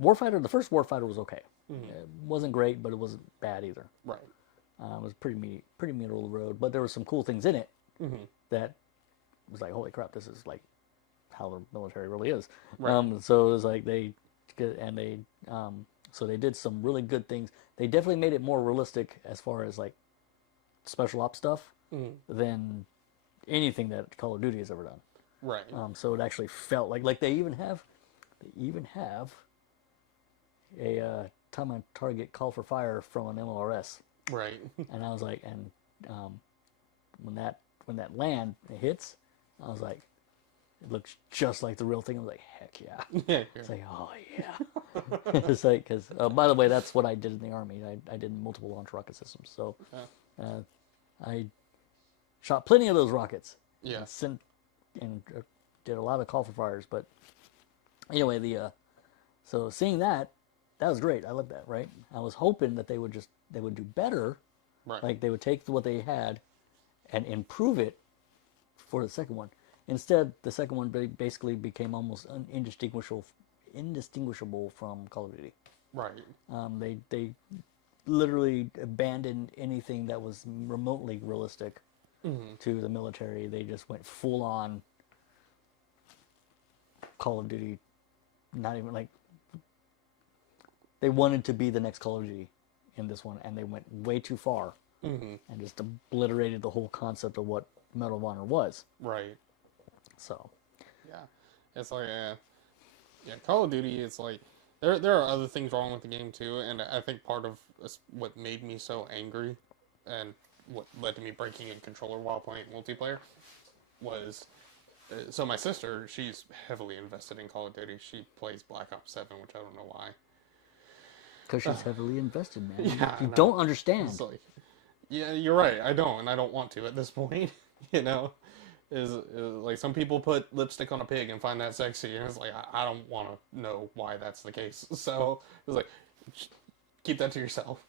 Warfighter, the first Warfighter was okay. It wasn't great, but it wasn't bad either. Right. It was pretty middle of the road, but there were some cool things in it that was like, holy crap, this is like how the military really is. Right. So it was like So they did some really good things. They definitely made it more realistic as far as like special ops stuff than anything that Call of Duty has ever done. Right. So it actually felt like they even have a time on target call for fire from an MLRS. Right. And I was like, and when that land hits, I was like, it looks just like the real thing. I was like, heck yeah. Yeah. It's like, oh yeah. It's like, because by the way, that's what I did in the Army. I did multiple launch rocket systems. So I shot plenty of those rockets. Yeah. And did a lot of call for fires. But anyway, so seeing that was great. I loved that, right? I was hoping that they would do better. Right. Like they would take what they had and improve it for the second one. Instead, the second one basically became almost indistinguishable from Call of Duty. Right. They literally abandoned anything that was remotely realistic to the military. They just went full on Call of Duty. Not even like they wanted to be the next Call of Duty in this one, and they went way too far and just obliterated the whole concept of what Medal of Honor was. Right. So, yeah, it's like, Call of Duty. It's like there are other things wrong with the game too, and I think part of what made me so angry, and what led to me breaking a controller while playing multiplayer, was so my sister, she's heavily invested in Call of Duty. She plays Black Ops 7, which I don't know why. Because she's heavily invested, man. Yeah, you don't understand. It's like, yeah, you're right. I don't, and I don't want to at this point. Is like some people put lipstick on a pig and find that sexy, and it's like I don't want to know why that's the case. So it's like, keep that to yourself.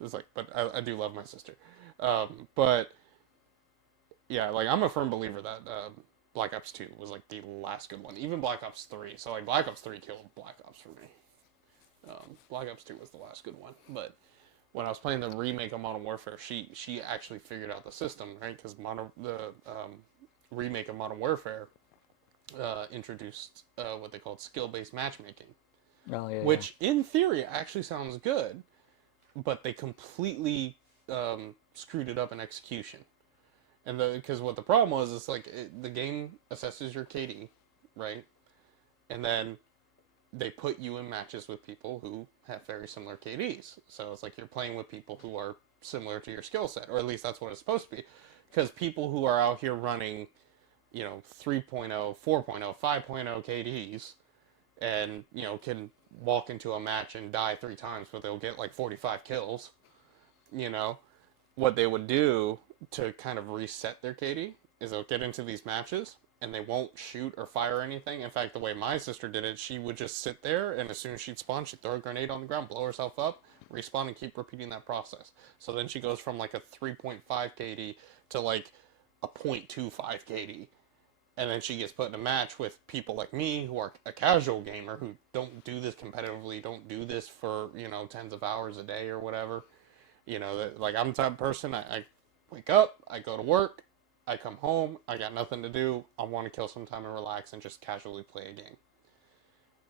It's like, but I do love my sister, but yeah, like I'm a firm believer that Black Ops 2 was like the last good one. Even Black Ops 3. So like Black Ops 3 killed Black Ops for me. Black Ops 2 was the last good one, but when I was playing the remake of Modern Warfare, she actually figured out the system, right? Because the remake of Modern Warfare introduced what they called skill-based matchmaking, which in theory actually sounds good, but they completely screwed it up in execution. And because what the problem was is like the game assesses your KD, right? And then they put you in matches with people who have very similar KDs. So it's like you're playing with people who are similar to your skill set, or at least that's what it's supposed to be. Because people who are out here running, 3.0, 4.0, 5.0 KDs, and, can walk into a match and die 3 times, but they'll get like 45 kills, what they would do to kind of reset their KD is they'll get into these matches, and they won't shoot or fire anything. In fact, the way my sister did it, she would just sit there, and as soon as she'd spawn, she'd throw a grenade on the ground, blow herself up, respawn, and keep repeating that process. So then she goes from like a 3.5 KD to like a 0.25 KD. And then she gets put in a match with people like me, who are a casual gamer, who don't do this competitively, don't do this for, tens of hours a day or whatever. Like I'm the type of person, I wake up, I go to work, I come home, I got nothing to do, I want to kill some time and relax and just casually play a game.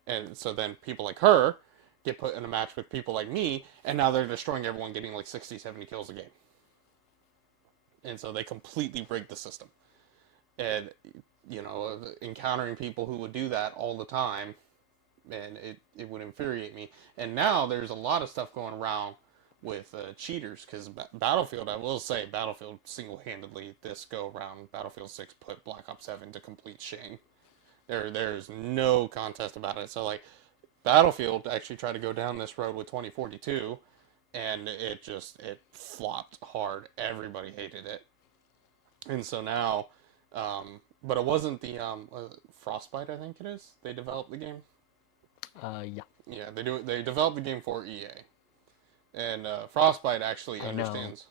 And so then people like her get put in a match with people like me, and now they're destroying everyone, getting like 60, 70 kills a game. And so they completely rigged the system. And, encountering people who would do that all the time, and it would infuriate me. And now there's a lot of stuff going around with cheaters, because Battlefield, I will say, Battlefield single-handedly this go around, Battlefield 6 put Black Ops 7 to complete shame. There's no contest about it. So like Battlefield actually tried to go down this road with 2042, and it flopped hard. Everybody hated it. And so now, but it wasn't the Frostbite, I think it is. They developed the game. Yeah. Yeah, they developed the game for EA. And Frostbite actually understands.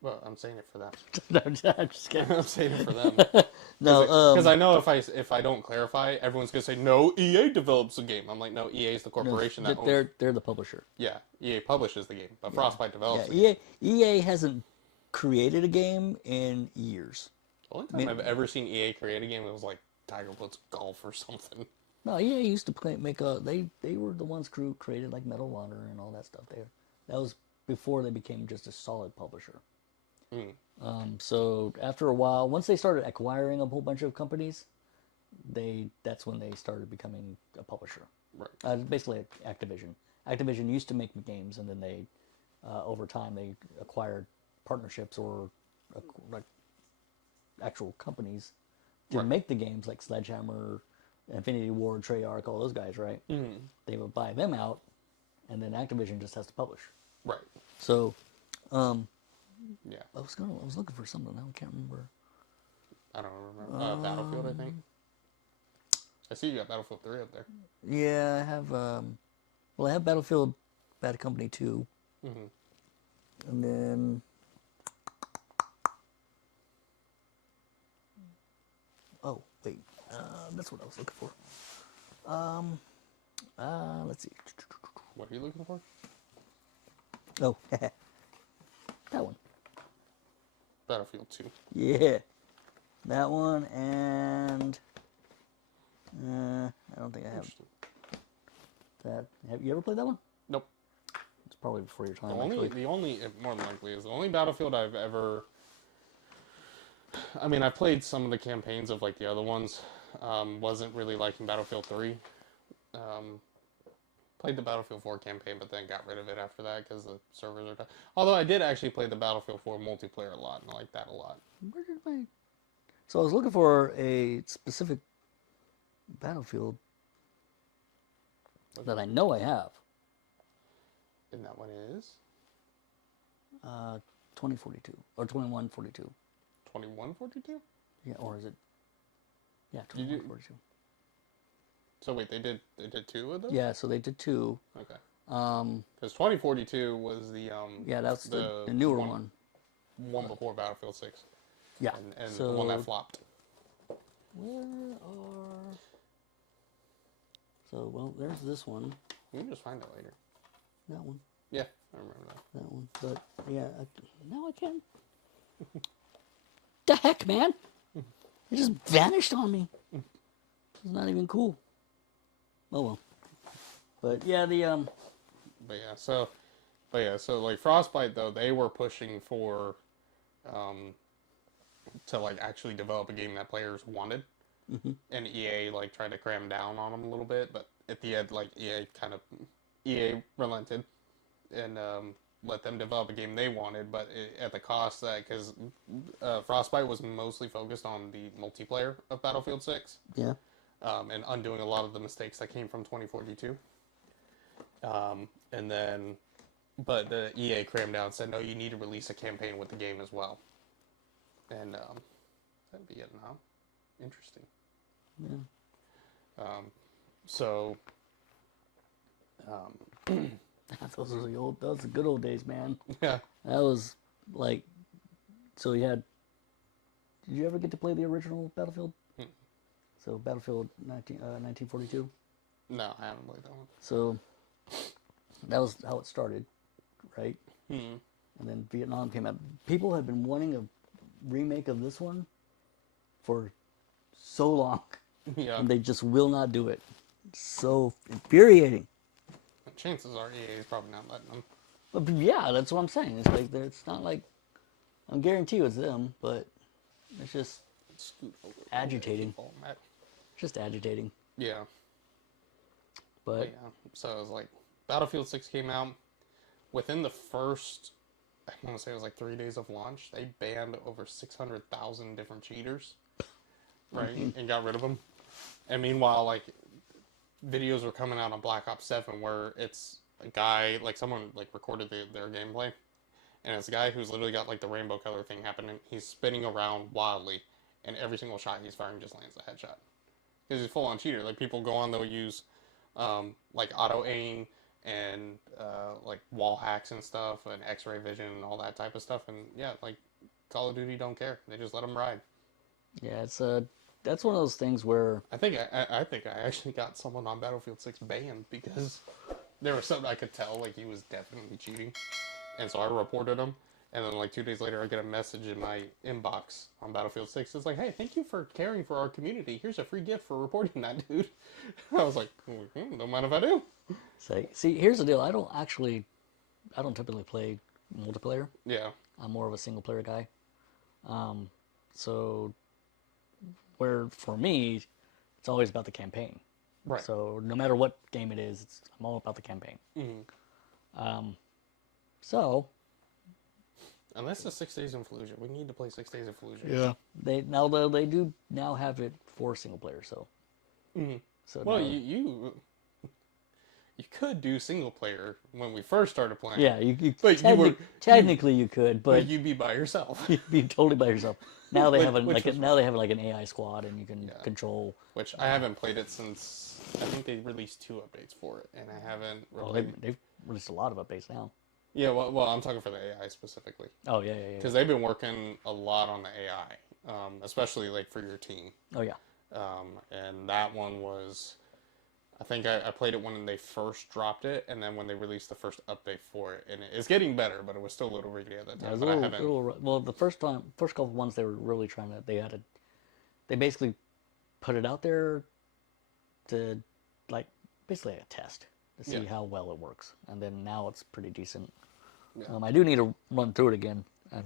Well, I'm saying it for them. No, I'm just kidding. I'm saying it for them. No, because I know if I don't clarify, everyone's gonna say no. EA develops the game. I'm like, no, EA is the corporation that owns. They're the publisher. Yeah, EA publishes the game, but Frostbite develops. Yeah, EA hasn't created a game in years. The only time I've ever seen EA create a game, it was like Tiger Woods Golf or something. No, EA used to they were the ones who created like Medal of Honor and all that stuff there. That was before they became just a solid publisher. Mm. So after a while, once they started acquiring a whole bunch of companies, that's when they started becoming a publisher. Right. Basically, Activision. Activision used to make games, and then over time, they acquired partnerships or like actual companies to Right. make the games, like Sledgehammer, Infinity Ward, Treyarch, all those guys, right? Mm. They would buy them out, and then Activision just has to publish. Right. So, Yeah. I was looking for something. Now I can't remember. I don't remember. Battlefield, I think. I see you got Battlefield 3 up there. Yeah, I have. Well, I have Battlefield Bad Company 2, and then oh wait, that's what I was looking for. Let's see. What are you looking for? Oh, that one. Battlefield 2. Yeah, that one, and I don't think I have that. Have you ever played that one? Nope. It's probably before your time. The only, more than likely, is the only Battlefield I've ever. I mean, I played some of the campaigns of like the other ones. Wasn't really liking Battlefield 3. Played the Battlefield 4 campaign, but then got rid of it after that because the servers are done. Although I did actually play the Battlefield 4 multiplayer a lot, and I like that a lot. Where did my? So I was looking for a specific Battlefield that I know I have. And that one is 2042 or 2142. 2142? Yeah, or is it? Yeah, 2142. So wait, they did two of those? Yeah, so they did two. Okay. Because 2042 was the yeah, that's the newer one. One before Battlefield 6. Yeah. And so, the one that flopped. Where are? So well, there's this one. You can just find it later. That one. Yeah, I remember that. That one. But yeah, now I can. The heck, man! It just vanished on me. It's not even cool. Oh well. But yeah, so like Frostbite though, they were pushing for to like actually develop a game that players wanted. And EA like tried to cram down on them a little bit, but at the end like EA relented and let them develop a game they wanted, but at the cost that because Frostbite was mostly focused on the multiplayer of Battlefield 6. Yeah. And undoing a lot of the mistakes that came from 2042. And then, but the EA crammed down and said, no, you need to release a campaign with the game as well. And that'd be Vietnam. Interesting. Yeah. So. Those are the good old days, man. Yeah. That was like, so you had. Did you ever get to play the original Battlefield? So Battlefield 1942. No, I haven't played that one. So that was how it started, right? And then Vietnam came out. People had been wanting a remake of this one for so long. Yeah. And they just will not do it. So infuriating. Chances are EA is probably not letting them. But yeah, that's what I'm saying. It's like it's not like I guarantee you it's them, but it's just agitating. Just agitating. Yeah. But yeah. So it was like Battlefield 6 came out. Within the first, I want to say it was like 3 days of launch, they banned over 600,000 different cheaters, right? And got rid of them. And meanwhile, like, videos were coming out on Black Ops 7 where it's a guy, like someone like recorded their gameplay. And it's a guy who's literally got like the rainbow color thing happening. He's spinning around wildly. And every single shot he's firing just lands a headshot. Because he's full on cheater. Like people go on, they'll use like auto aim and like wall hacks and stuff and X-ray vision and all that type of stuff. And yeah, like Call of Duty don't care. They just let them ride. Yeah, that's one of those things where I think I actually got someone on Battlefield 6 banned because there was something I could tell like he was definitely cheating, and so I reported him. And then like 2 days later, I get a message in my inbox on Battlefield 6. It's like, hey, thank you for caring for our community. Here's a free gift for reporting that, dude. I was like, don't mind if I do. So, see, here's the deal. I don't typically play multiplayer. Yeah. I'm more of a single player guy. So, where for me, it's always about the campaign. Right. So no matter what game it is, I'm all about the campaign. Mm-hmm. So. Unless it's 6 Days in Fallujah, we need to play 6 Days in Fallujah. Yeah. They do now have it for single player. So. Mm-hmm. So well, you could do single player when we first started playing. Yeah, technically you could, but you'd be by yourself. You'd be totally by yourself. Now they have now they have like an AI squad, and you can control. Which I haven't played it since I think they released 2 updates for it, and I haven't. Well, they've released a lot of updates now. Yeah, well, I'm talking for the AI specifically. Oh yeah. Because they've been working a lot on the AI, especially like for your team. Oh yeah. And that one was, I think I played it when they first dropped it, and then when they released the first update for it, and it's getting better, but it was still a little riggedy at that time. Yeah, well, the first couple of ones they were really trying to, they basically put it out there to like basically a test to see how well it works, and then now it's pretty decent. Yeah. I do need to run through it again and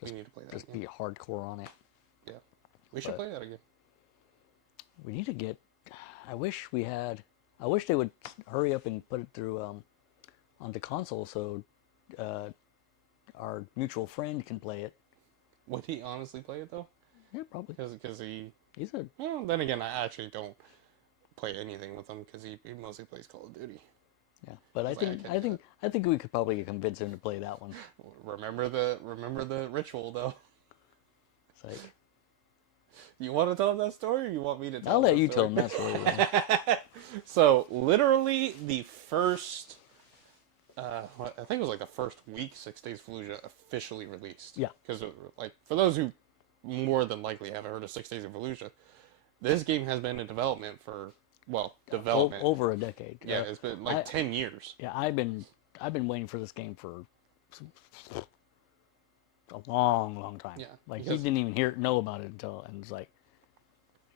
we need to play that just again. Be hardcore on it. Yeah, we should play that again. We need to get. I wish they would hurry up and put it through onto console so our mutual friend can play it. Would he honestly play it though? Yeah, probably. Because he's a. Well, then again, I actually don't play anything with him because he mostly plays Call of Duty. Yeah, but I think we could probably convince him to play that one. Remember the ritual though. It's like. You want to tell him that story, or you want me to tell him? I'll let you tell him that story. So, literally, the first, I think it was like the first week 6 Days Fallujah officially released. Yeah. Because, like, for those who more than likely haven't heard of 6 Days of Fallujah, this game has been in development for, development. Over a decade. Yeah, it's been like 10 years. Yeah, I've been waiting for this game for a long time. Yeah, like he didn't even know about it until, and it's like,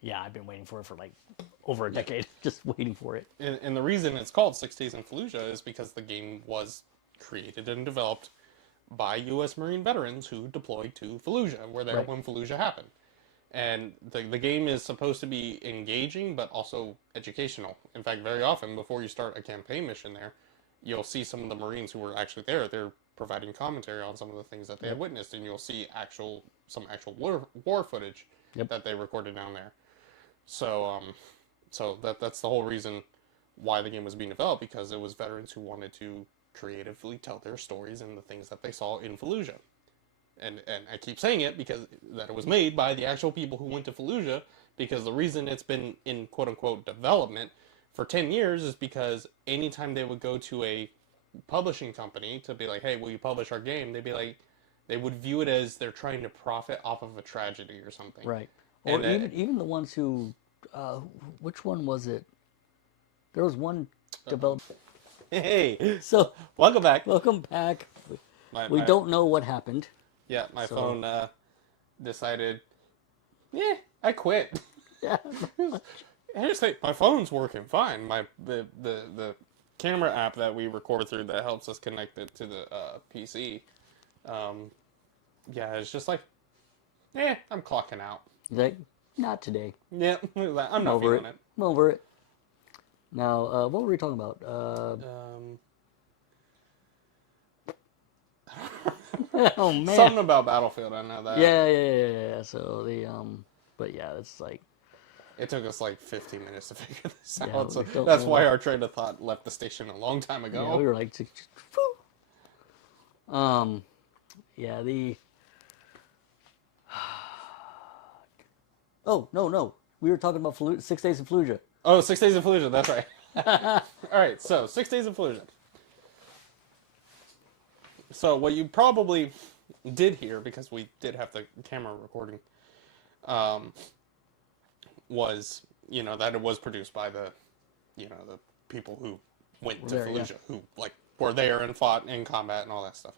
yeah, I've been waiting for it for like over a decade, just waiting for it. And the reason it's called 6 Days in Fallujah is because the game was created and developed by U.S. Marine veterans who deployed to Fallujah, were there when Fallujah happened. And the game is supposed to be engaging, but also educational. In fact, very often, before you start a campaign mission there, you'll see some of the Marines who were actually there. They're providing commentary on some of the things that they had witnessed, and you'll see some actual war footage that they recorded down there. So that's the whole reason why the game was being developed, because it was veterans who wanted to creatively tell their stories and the things that they saw in Fallujah. And I keep saying it because that it was made by the actual people who went to Fallujah, because the reason it's been in quote-unquote development for 10 years is because anytime they would go to a publishing company to be like, hey, will you publish our game? They'd be like, they would view it as they're trying to profit off of a tragedy or something. Right. Or even the ones who, which one was it? There was one developed. Hey, so welcome back. Welcome back. We don't know what happened. Yeah, my phone decided, I quit. Yeah. I just think my phone's working fine. The camera app that we record through that helps us connect it to the PC. It's just like, I'm clocking out. Like, not today. Yeah, I'm not feeling it. I'm over it. Now, what were we talking about? Oh man, something about Battlefield. I know that. Yeah. So but yeah, it's like. It took us like 15 minutes to figure this out. So that's why our train of thought left the station a long time ago. Yeah, we were like, Oh, no. We were talking about 6 Days of Fallujah. Oh, 6 Days of Fallujah, that's right. All right, so 6 Days of Fallujah. So what you probably did hear, because we did have the camera recording, was, that it was produced by the people who went to Fallujah, who, were there and fought in combat and all that stuff.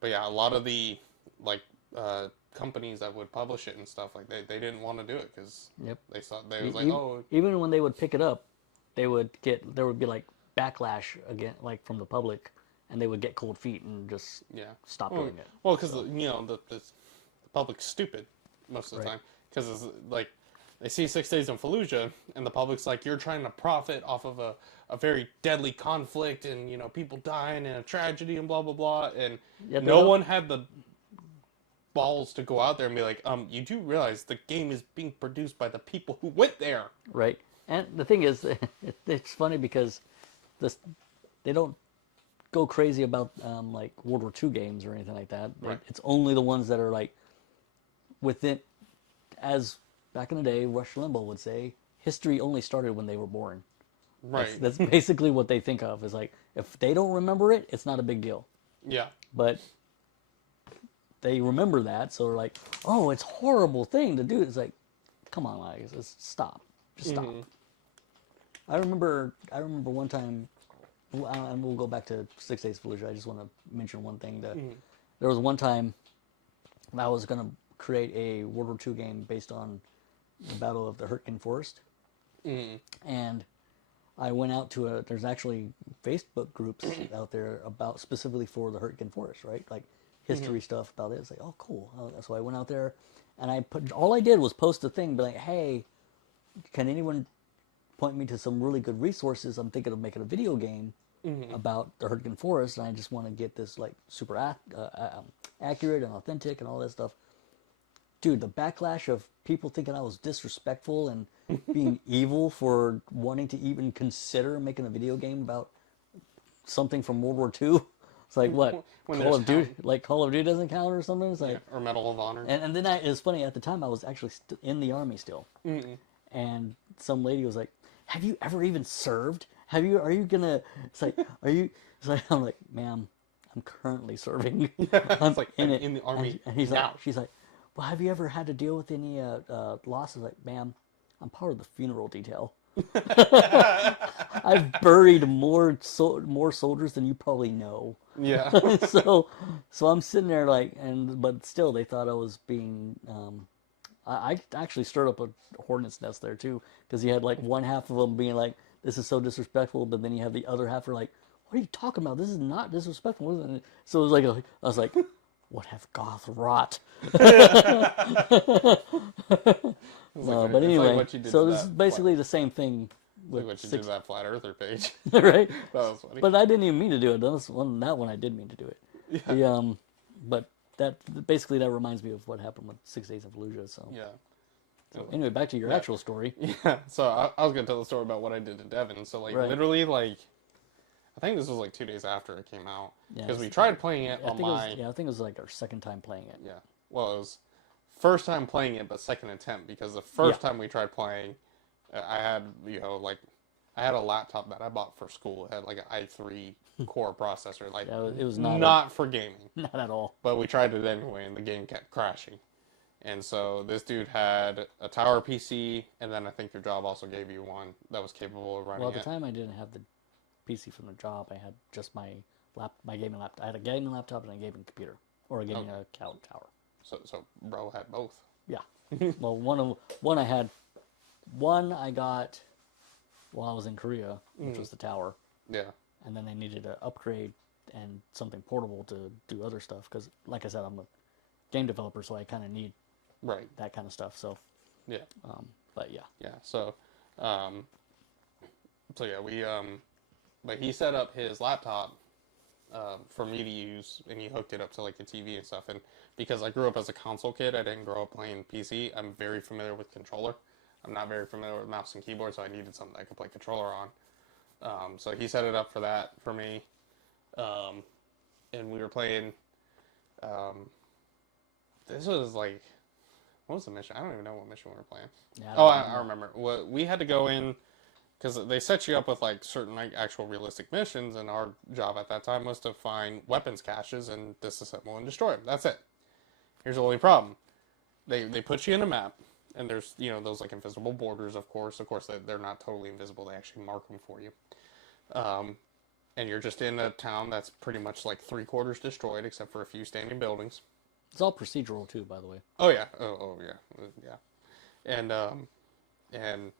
but yeah, a lot of the like companies that would publish it and stuff like they didn't want to do it because Yep. they thought they was like, oh Even when they would pick it up, there would be like backlash again, like from the public, and they would get cold feet and just yeah, stop doing it. well, because the public's stupid most of the Right. time because it's like they see 6 Days in Fallujah and the public's like, you're trying to profit off of a very deadly conflict and people dying and a tragedy and blah blah blah, and Yeah, they no don't- one had the balls to go out there and be like, you do realize the game is being produced by the people who went there. Right. And the thing is, it's funny because this they don't go crazy about like World War II games or anything like that. Right. It's only the ones that are like within, as back in the day, Rush Limbaugh would say, history only started when they were born. Right. That's basically what they think of. Is like if they don't remember it, it's not a big deal. Yeah. But they remember that, so they're like, "Oh, it's a horrible thing to do." It's like, come on, guys, just stop, just stop. I remember one time, and we'll go back to 6 Days Fallujah. I just want to mention one thing that there was one time I was going to create a World War II game based on the Battle of the Hurtgen Forest, and I went out to there's actually Facebook groups out there about specifically for the Hurtgen Forest, right? Like history stuff about it. It's like, oh, cool. So I went out there, and all I did was post a thing, be like, hey, can anyone point me to some really good resources? I'm thinking of making a video game about the Hurtgen Forest, and I just want to get this like super accurate and authentic and all that stuff. Dude, the backlash of people thinking I was disrespectful and being evil for wanting to even consider making a video game about something from World War II. It's like, what? When Call there's of Duty, like Call of Duty doesn't count or something? It's like, or Medal of Honor. and then it's funny, at the time I was actually in the army still. And some lady was like, have you ever even served? Are you gonna, it's like, I'm like, ma'am, I'm currently serving. I'm It's like, I'm in the army And he's now. like, she's like, well, have you ever had to deal with any losses? Like, ma'am, I'm part of the funeral detail. I've buried more soldiers than you probably know. Yeah. so I'm sitting there like, but still they thought I was being. I actually stirred up a hornet's nest there too, because you had like one half of them being like, "This is so disrespectful," but then you have the other half are like, "What are you talking about? This is not disrespectful." Isn't it? So it was like I was like, "What have Goth wrought?" No, but anyway, so this is basically the same thing with what you did to that Flat Earther page. right? That was funny. But I didn't even mean to do it. That one I did mean to do it. Yeah. But that basically that reminds me of what happened with 6 Days in Fallujah. So Yeah. So anyway, back to your actual story. Yeah. So I was gonna tell the story about what I did to Devin. So like Right. literally like, I think this was like 2 days after it came out Yeah, because we tried playing it I on think my. I think it was like our second time playing it. Yeah. Well, it was first time playing it, but second attempt because the first time we tried playing, I had I had a laptop that I bought for school. It had like an i3 core processor. Like Yeah, it was not not for gaming. Not at all. But we tried it anyway, and the game kept crashing. And so this dude had a tower PC, and then I think your job also gave you one that was capable of running Well, at the it. time I didn't have the PC from the job. I had just my gaming laptop. I had a gaming laptop and a gaming computer, or a gaming account tower. So bro had both. Yeah. Well, one I had. One I got while I was in Korea, which was the tower, Yeah. and then I needed to upgrade and something portable to do other stuff because, like I said, I'm a game developer, so I kind of need Right. that kind of stuff. So, Yeah. but yeah, Yeah. So yeah, we but he set up his laptop for me to use, and he hooked it up to like the TV and stuff. And because I grew up as a console kid, I didn't grow up playing PC. I'm very familiar with controller. I'm not very familiar with mouse and keyboard, so I needed something I could play controller on. So he set it up for that for me, and we were playing. This was like, what was the mission? I don't even know what mission we were playing. yeah. I remember. We had to go in because they set you up with like certain like actual realistic missions, and our job at that time was to find weapons caches and disassemble and destroy them. That's it. Here's the only problem: they put you in a map, and there's those like invisible borders. Of course, they're not totally invisible. They actually mark them for you. and you're just in a town that's pretty much like 3/4 destroyed, except for a few standing buildings. It's all procedural too, by the way. Oh yeah, oh yeah, yeah, and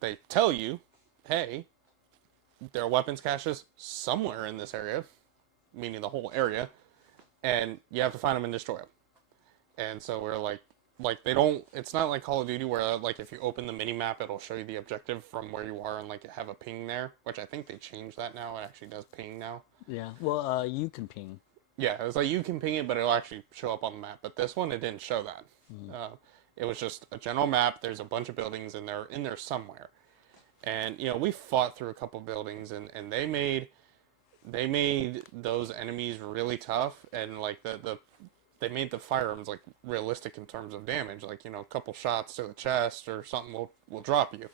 they tell you, hey, there are weapons caches somewhere in this area, meaning the whole area, and you have to find them and destroy them. And so we're like they don't. It's not like Call of Duty where like if you open the mini map, it'll show you the objective from where you are and like have a ping there, which I think they changed that now. It actually does ping now. Yeah. Well, you can ping. Yeah, it's like you can ping it, but it'll actually show up on the map. But this one, it didn't show that. It was just a general map. There's a bunch of buildings and they're in there somewhere. And we fought through a couple buildings, and they made those enemies really tough, and like they made the firearms like realistic in terms of damage. Like a couple shots to the chest or something will drop you.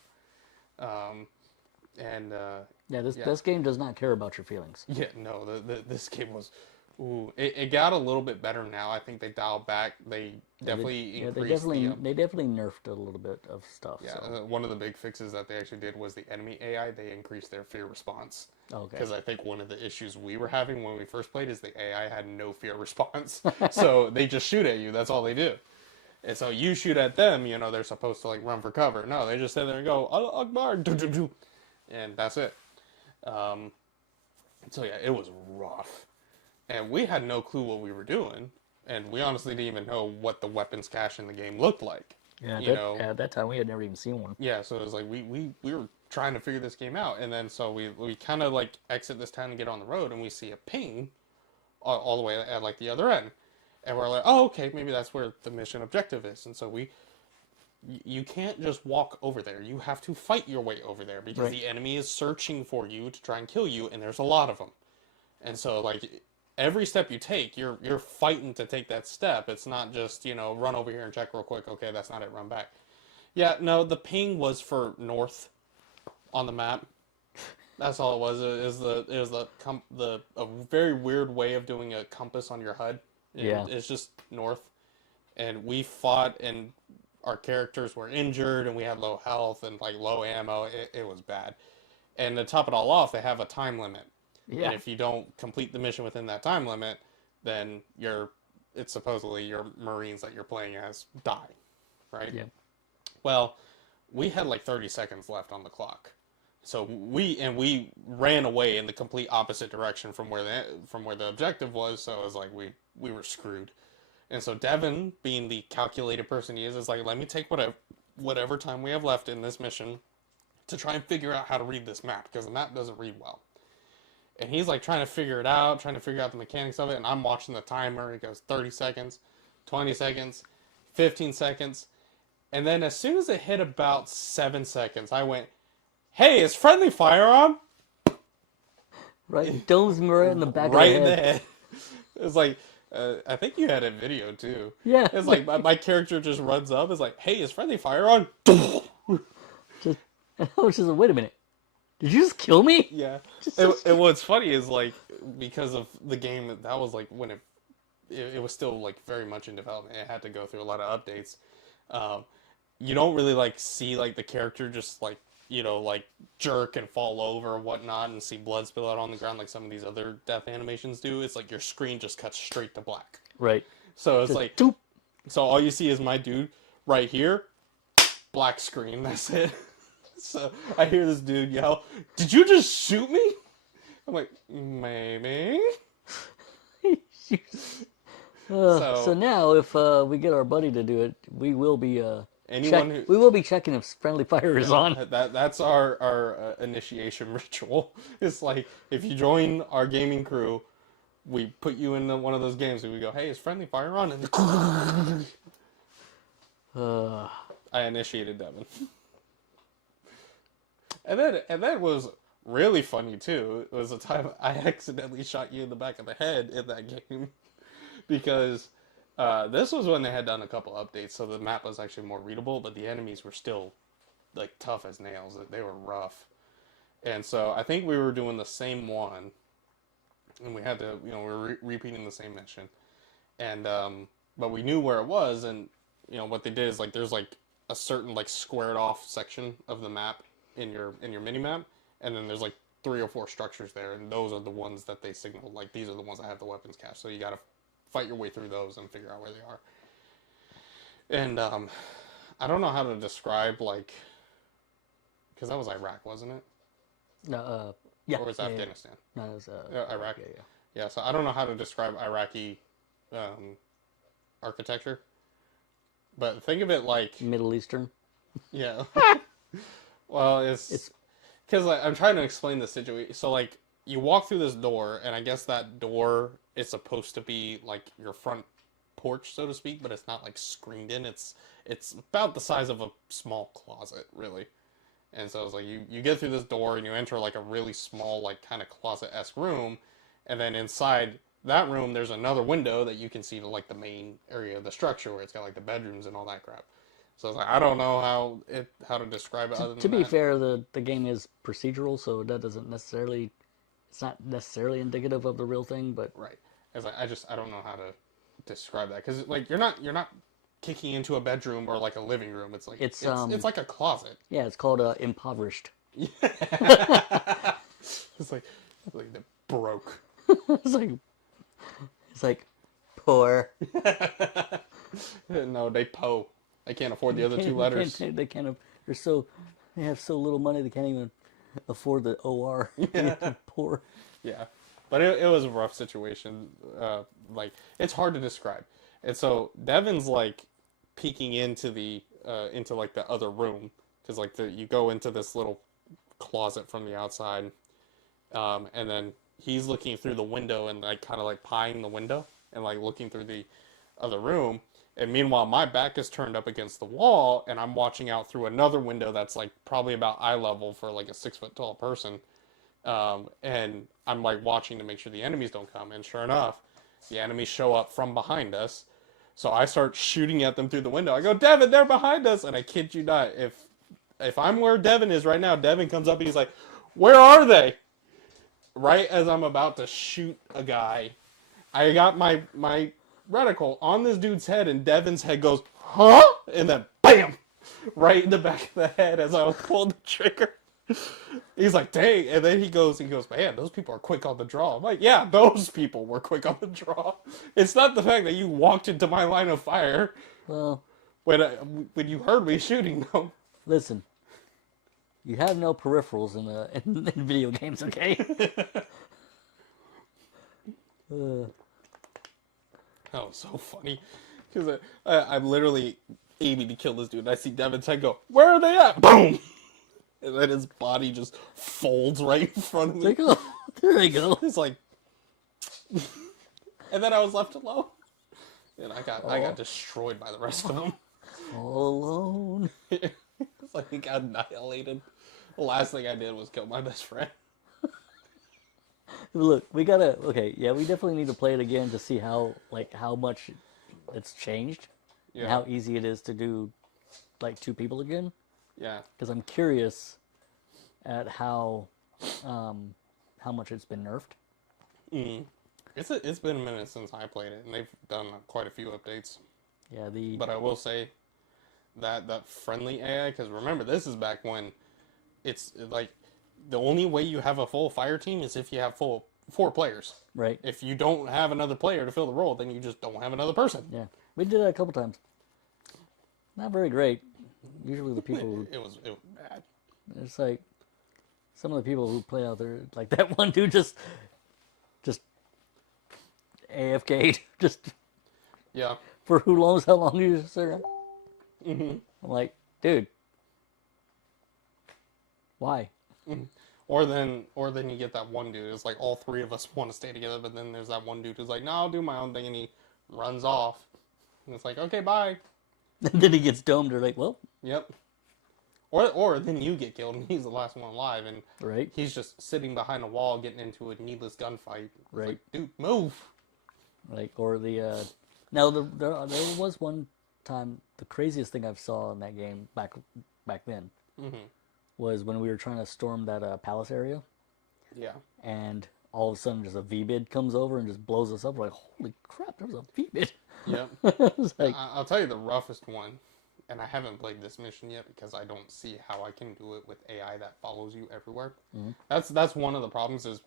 This game does not care about your feelings. Yeah, no, this game was. Ooh, it got a little bit better now. I think they dialed back. They definitely increased. They definitely nerfed a little bit of stuff. Yeah, so. one of the big fixes that they actually did was the enemy AI. They increased their fear response. Okay. Because I think one of the issues we were having when we first played is the AI had no fear response. So they just shoot at you. That's all they do. And so you shoot at them. They're supposed to like run for cover. No, they just sit there and go Allah Akbar, and that's it. So yeah, it was rough. And we had no clue what we were doing, and we honestly didn't even know what the weapons cache in the game looked like. Yeah, at that time we had never even seen one. Yeah, so it was like we were trying to figure this game out, and then so we kind of like exit this town and get on the road, and we see a ping all the way at like the other end, and we're like, oh, okay, maybe that's where the mission objective is, and so you can't just walk over there. You have to fight your way over there because the enemy is searching for you to try and kill you, and there's a lot of them, and so like. Every step you take, you're fighting to take that step. It's not just, run over here and check real quick. Okay, that's not it. Run back. Yeah, no, the ping was for north on the map. That's all it was. It was a very weird way of doing a compass on your HUD. It's just north. And we fought, and our characters were injured, and we had low health and like low ammo. It was bad. And to top it all off, they have a time limit. Yeah. And if you don't complete the mission within that time limit, then it's supposedly your Marines that you're playing as die, right? Yeah. Well, we had like 30 seconds left on the clock, so we ran away in the complete opposite direction from where the objective was. So it was like we were screwed, and so Devin, being the calculated person he is like, let me take whatever time we have left in this mission to try and figure out how to read this map, because the map doesn't read well. And he's like trying to figure it out, trying to figure out the mechanics of it. And I'm watching the timer. It goes 30 seconds, 20 seconds, 15 seconds. And then as soon as it hit about 7 seconds, I went, hey, is friendly fire on? Right, domes me right in the back right of the head. Right in the head. It was like, I think you had a video too. Yeah. It's like my character just runs up. It's like, hey, is friendly fire on? I was just like, wait a minute. Did you just kill me? Yeah. What's funny is like because of the game that was like when it was still like very much in development. It had to go through a lot of updates. You don't really like see like the character just like like jerk and fall over or whatnot and see blood spill out on the ground like some of these other death animations do. It's like your screen just cuts straight to black. Right. So it's just like doop. So all you see is my dude right here, black screen. That's it. So I hear this dude yell, "Did you just shoot me?" I'm like, maybe. So now, if we get our buddy to do it, we will be checking if friendly fire is on. That's our initiation ritual. It's like if you join our gaming crew, we put you in one of those games and we go, "Hey, is friendly fire on?" And I initiated Devin. And then was really funny too. It was a time I accidentally shot you in the back of the head in that game because this was when they had done a couple updates, so the map was actually more readable, but the enemies were still like tough as nails. They were rough, and so I think we were doing the same one, and we had to, we were repeating the same mission, and but we knew where it was, and what they did is like there's like a certain like squared off section of the map in your mini map, and then there's like 3 or 4 structures there, and those are the ones that they signal, like, these are the ones that have the weapons cache. So you got to fight your way through those and figure out where they are. And I don't know how to describe, like, because that was Iraq, wasn't it? No, yeah. Or was Afghanistan? Yeah. No, it was Iraq. Yeah, yeah. Yeah, so I don't know how to describe Iraqi architecture. But think of it like... Middle Eastern. Yeah. Well, it's because like, I'm trying to explain the situation. So, like, you walk through this door, and I guess that door is supposed to be, like, your front porch, so to speak, but it's not, like, screened in. It's about the size of a small closet, really. And so it's like, you get through this door, and you enter, like, a really small, like, kind of closet-esque room, and then inside that room, there's another window that you can see to, like, the main area of the structure, where it's got, like, the bedrooms and all that crap. So it's like, I don't know how to describe it other than To be that. fair, the game is procedural, so that doesn't necessarily, it's not necessarily indicative of the real thing, but Right. It's like, I don't know how to describe that, because like you're not kicking into a bedroom or like a living room. It's like it's like a closet. yeah, it's called impoverished. Yeah. It's like they broke. it's like poor. No, they They can't afford the other 2 letters. They can't. They have so little money they can't even afford the OR. Yeah. Poor. Yeah, but it was a rough situation. Like, it's hard to describe. And so Devin's like peeking into the into like the other room, because like you go into this little closet from the outside, and then he's looking through the window and like kind of like pieing the window and like looking through the other room. And meanwhile, my back is turned up against the wall, and I'm watching out through another window that's like probably about eye level for like a 6-foot-tall person. And I'm like watching to make sure the enemies don't come. And sure enough, the enemies show up from behind us. So I start shooting at them through the window. I go, Devin, they're behind us. And I kid you not, if I'm where Devin is right now, Devin comes up and he's like, where are they? Right as I'm about to shoot a guy, I got my reticle on this dude's head, and Devin's head goes, huh? And then, bam! Right in the back of the head as I was pulling the trigger. He's like, dang. And then he goes, man, those people are quick on the draw. I'm like, yeah, those people were quick on the draw. It's not the fact that you walked into my line of fire Well, when you heard me shooting them. listen, you have no peripherals in video games, okay? That was so funny. Because I'm literally aiming to kill this dude, and I see Devin's head go, where are they at? Boom! And then his body just folds right in front of me. It's like, oh, there they go. It's like... And then I was left alone. And I got destroyed by the rest of them. All alone. It's like he got annihilated. The last thing I did was kill my best friend. Look, we definitely need to play it again to see how much it's changed, and how easy it is to do, like, 2 people again. Yeah. Because I'm curious at how much it's been nerfed. Mm. It's been a minute since I played it, and they've done quite a few updates. Yeah, But I will say that friendly AI, because remember, this is back when it's like the only way you have a full fire team is if you have 4 players. Right. If you don't have another player to fill the role, then you just don't have another person. Yeah, we did that a couple times. Not very great. Usually the people It was bad. it's like some of the people who play out there, like that one dude just AFK'd, just Yeah. for who knows how long he was there. Mm-hmm. I'm like, dude, why? Mm-hmm. Or then you get that one dude. It's like all 3 of us want to stay together, but then there's that one dude who's like, no, I'll do my own thing, and he runs off. And it's like, okay, bye. And then he gets domed. They're like, well, Yep. Or then you get killed, and he's the last one alive, and right, he's just sitting behind a wall getting into a needless gunfight. It's right. like, dude, move. Like, or the now there was one time, the craziest thing I saw in that game back then Mm-hmm. was when we were trying to storm that palace area, Yeah. and all of a sudden just a V-bid comes over and just blows us up. We're like, holy crap, there was a V-bid. Yep. It's like, I'll tell you the roughest one and I haven't played this mission yet because I don't see how I can do it with AI that follows you everywhere. Mm-hmm. That's one of the problems is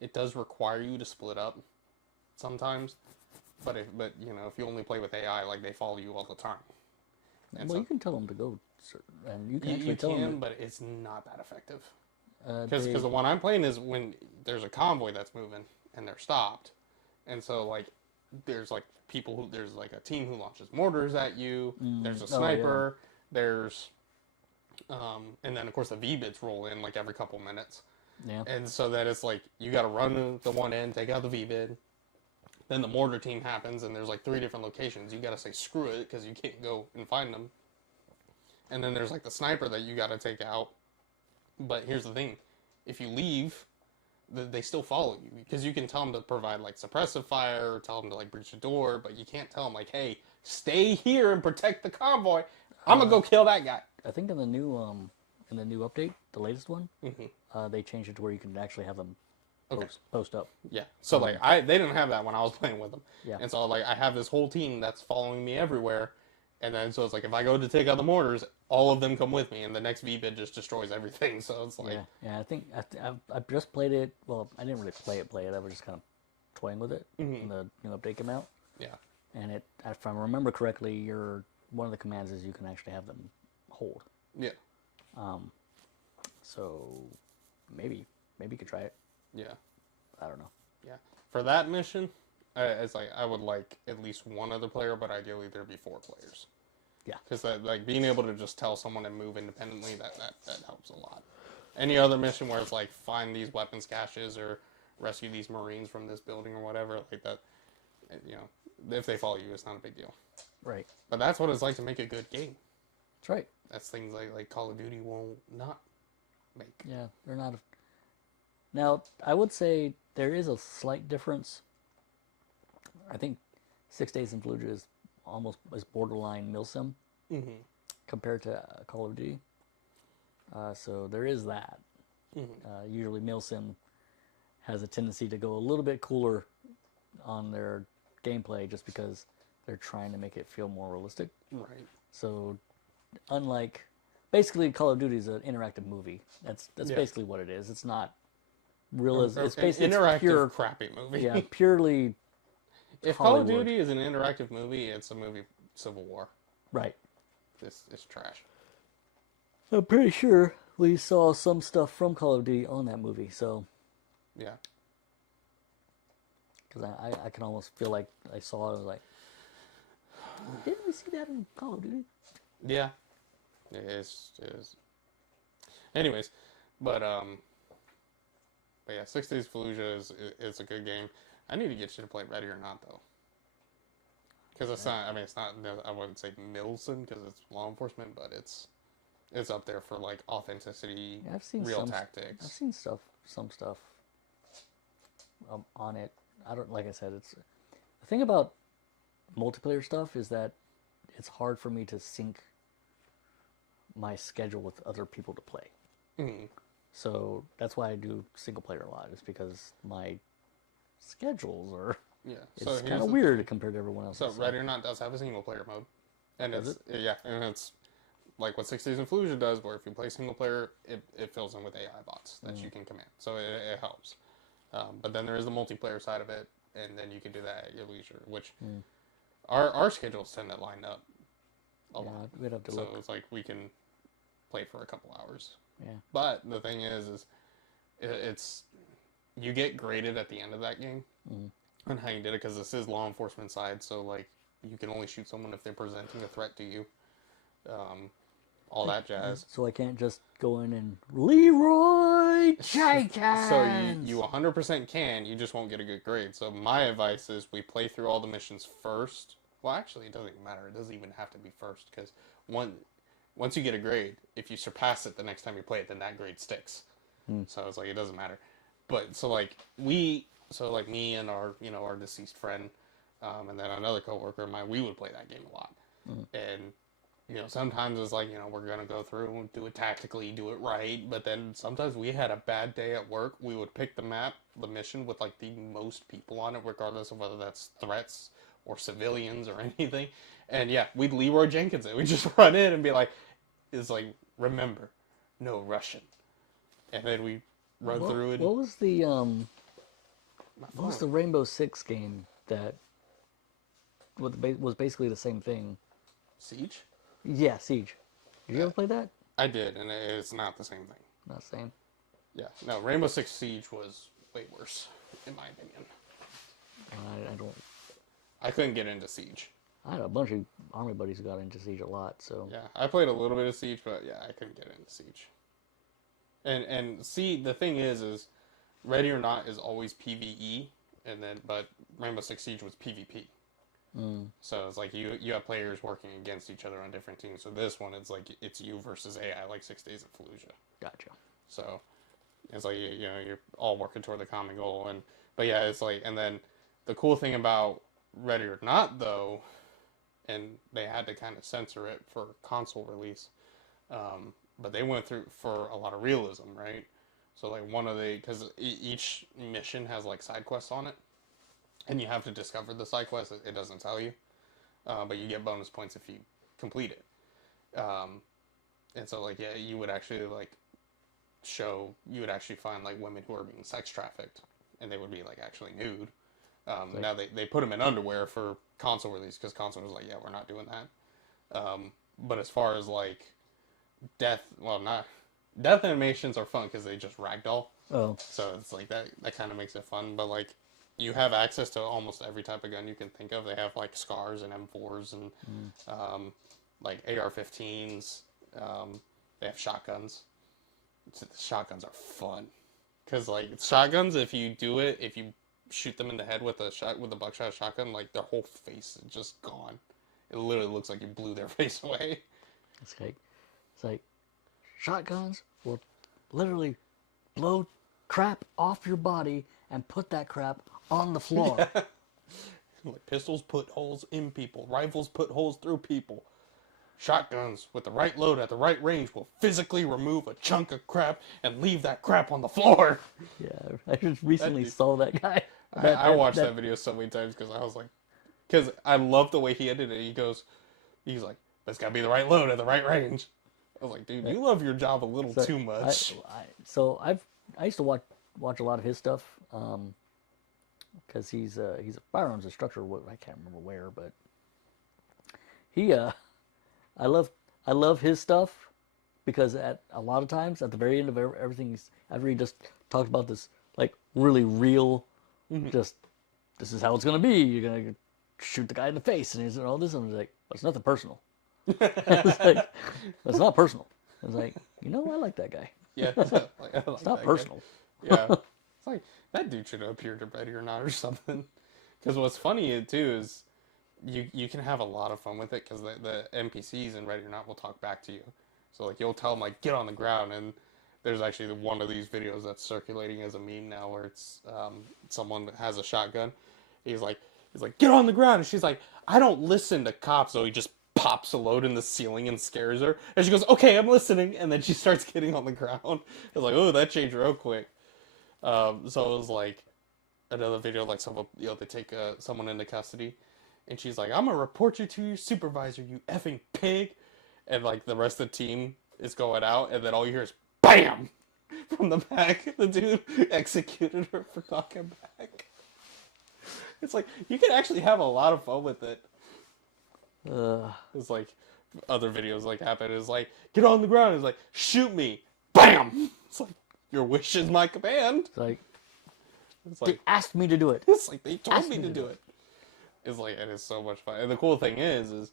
it does require you to split up sometimes. But if you only play with AI, like they follow you all the time. And Well, so you can tell them to go, and you can you actually tell can, them. but it's not that effective. Because Because the one I'm playing is when there's a convoy that's moving and they're stopped, and so like there's like there's like a team who launches mortars at you. There's a sniper. There's and then of course the V-bits roll in like every couple minutes. Yeah. And so that it's like you got to run the one end, take out the V-bid. Then the mortar team happens, and there's like 3 different locations. You got to say screw it because you can't go and find them. And then there's like the sniper that you got to take out. But here's the thing: if you leave, they still follow you because you can tell them to provide like suppressive fire or tell them to like breach the door, but you can't tell them like, hey, stay here and protect the convoy. I'm gonna go kill that guy. I think in the new update, the latest one, Mm-hmm. they changed it to where you can actually have them Okay. post up. Yeah. So like they didn't have that when I was playing with them. Yeah. And so like I have this whole team that's following me everywhere. And then so it's like if I go to take out the mortars, all of them come with me, and the next V-bid just destroys everything. So it's like Yeah. I think I've just played it. Well, I didn't really play it. I was just kind of toying with it when the new update came out. yeah. And if I remember correctly, one of the commands is you can actually have them hold. Yeah. So maybe you could try it. Yeah. I don't know. Yeah. For that mission, it's like I would like at least one other player, but ideally there'd be 4 players. Yeah. Because like being able to just tell someone to move independently, that helps a lot. Any other mission where it's like find these weapons caches or rescue these Marines from this building or whatever, like that, if they follow you, it's not a big deal. Right. But that's what it's like to make a good game. That's right. That's things like Call of Duty will not make. Yeah, they're not. Now, I would say there is a slight difference. I think 6 Days in Fallujah is borderline milsim compared to Call of Duty. So there is that. Usually milsim has a tendency to go a little bit cooler on their gameplay just because they're trying to make it feel more realistic. Right. So unlike basically Call of Duty is an interactive movie. That's basically what it is. It's not realism. It's basically interactive, pure crappy movie. Yeah, purely. If Hollywood. Call of Duty is an interactive movie, it's a movie Civil War. Right. It's trash. I'm pretty sure we saw some stuff from Call of Duty on that movie, so. Yeah. Because I can almost feel like I saw it. I was like, didn't we see that in Call of Duty? Yeah. It is. Anyways, but yeah, 6 Days Fallujah is a good game. I need to get you to play Ready or Not though, because it's not. I mean, it's not. I wouldn't say Milson because it's law enforcement, but it's up there for like authenticity, Yeah, I've seen real I've tactics. seen some stuff on it. I don't like I said. It's the thing about multiplayer stuff is that it's hard for me to sync my schedule with other people to play. Mm. So that's why I do single player a lot. Is because my schedules are. Yeah, It's kind of weird compared to everyone else. So Ready or Not does have a single player mode, and it's like what 6 Days in Fallujah does, where if you play single player, it fills in with AI bots that you can command, so it helps. But then there is the multiplayer side of it, and then you can do that at your leisure, which our schedules tend to line up a lot. We'd have to So look. it's like we can play for a couple hours. Yeah. But the thing is it's you get graded at the end of that game on how you did it, because this is law enforcement side, so like you can only shoot someone if they're presenting a threat to you. All that jazz. So I can't just go in and Leroy Jenkins. So you 100% can, you just won't get a good grade. So my advice is we play through all the missions first. Well, actually, it doesn't even matter. It doesn't even have to be first, because once you get a grade, if you surpass it the next time you play it, then that grade sticks. So it's like it doesn't matter. But so like me and our deceased friend, and then another coworker of mine, we would play that game a lot. And sometimes it's like, we're going to go through and do it tactically, do it right. But then sometimes we had a bad day at work. We would pick the mission with like the most people on it, regardless of whether that's threats or civilians or anything. And yeah, we'd Leroy Jenkins it. We'd just run in and be like, it's like, remember, no Russian. And then we run through it. What was the what was the Rainbow Six game that was basically the same thing? Siege? Yeah, Siege. Did you ever play that? I did, and it's not the same thing. Not the same. Yeah, no, Rainbow Six Siege was way worse, in my opinion. I don't. I couldn't get into Siege. I had a bunch of army buddies who got into Siege a lot, so. Yeah, I played a little bit of Siege, but yeah, I couldn't get into Siege. And see, the thing is Ready or Not is always PvE, but Rainbow Six Siege was PvP. So it's like you have players working against each other on different teams. So this one, it's like it's you versus AI, like 6 Days of Fallujah. Gotcha. So it's like you're all working toward the common goal, but yeah, it's like, and then the cool thing about Ready or Not though, and they had to kind of censor it for console release, but they went through for a lot of realism, right? So like because each mission has like side quests on it, and you have to discover the side quest. It doesn't tell you, but you get bonus points if you complete it. And so like yeah, you would actually find like women who are being sex trafficked, and they would be like actually nude. Now they put them in underwear for console release because console was like, yeah, we're not doing that. But as far as like death animations are fun because they just ragdoll. Oh. So it's like that kind of makes it fun. But like you have access to almost every type of gun you can think of. They have like SCARs and M4s and like AR-15s. They have shotguns. Shotguns are fun because like shotguns, if you shoot them in the head with a buckshot shotgun, like their whole face is just gone. It literally looks like you blew their face away. It's like shotguns will literally blow crap off your body and put that crap on the floor. Yeah. Like pistols put holes in people, rifles put holes through people. Shotguns with the right load at the right range will physically remove a chunk of crap and leave that crap on the floor. Yeah, I just recently saw that guy. I watched that video so many times because I was like, because I love the way he ended it. He's like, that's got to be the right load at the right range. I was like, dude, you love your job a little too much. I used to watch a lot of his stuff because he's a firearms instructor. I can't remember where, but I love his stuff because at a lot of times at the very end of everything, after he just talked about this like really real, just this is how it's gonna be. You're gonna shoot the guy in the face, and he's all this, and I was like, it's nothing personal. It's like, it's not personal. I was like, I like that guy. Yeah, it's not personal. Yeah, it's like that dude should have appeared to Ready or Not or something. Because what's funny too is you can have a lot of fun with it because the NPCs in Ready or Not will talk back to you. So like you'll tell them like get on the ground, and there's actually one of these videos that's circulating as a meme now where it's someone that has a shotgun. He's like get on the ground, and she's like, I don't listen to cops, so he just pops a load in the ceiling and scares her, and she goes, okay, I'm listening, and then she starts getting on the ground. It's like, oh, that changed real quick. So it was like another video like someone they take someone into custody, and she's like, I'm gonna report you to your supervisor, you effing pig. And like the rest of the team is going out, and then all you hear is BAM! From the back. The dude executed her for talking back. It's like, you can actually have a lot of fun with it. It's like, other videos like happen. It's like, get on the ground. It's like, shoot me. BAM! It's like, your wish is my command. It's like they asked me to do it. It's like, they told me to do it. It's like, it is so much fun. And the cool thing is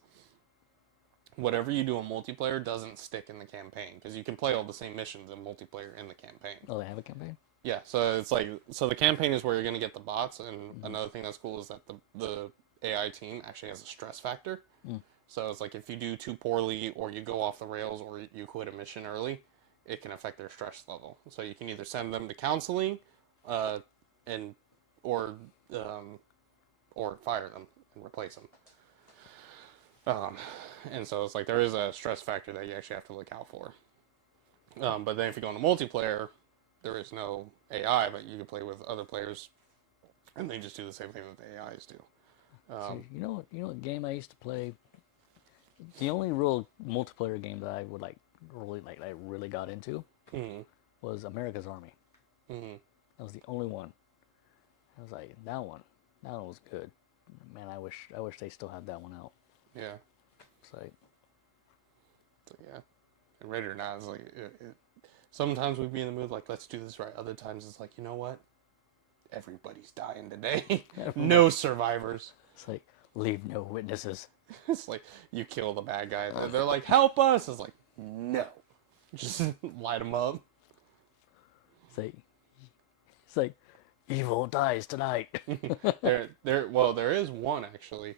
whatever you do in multiplayer doesn't stick in the campaign, because you can play all the same missions in multiplayer in the campaign. Oh, they have a campaign? Yeah, so it's like, so the campaign is where you're going to get the bots, and another thing that's cool is that the AI team actually has a stress factor. So it's like if you do too poorly, or you go off the rails, or you quit a mission early, it can affect their stress level. So you can either send them to counseling, or fire them and replace them. And so it's like there is a stress factor that you actually have to look out for. But then if you go into multiplayer, there is no AI, but you can play with other players, and they just do the same thing that the AIs do. See, you know what game I used to play? The only real multiplayer game that I would I really got into Mhm. was America's Army. Mhm. That was the only one. I was like, that one was good. Man, I wish they still had that one out. Yeah. It's like, So, yeah. And ready or not, it's like sometimes we'd be in the mood like let's do this right. Other times it's like you know what? Everybody's dying today. No survivors. it's like leave no witnesses. It's like you kill the bad guy. They're like help us. It's like no. Just light them up. It's like evil dies tonight. There is one actually,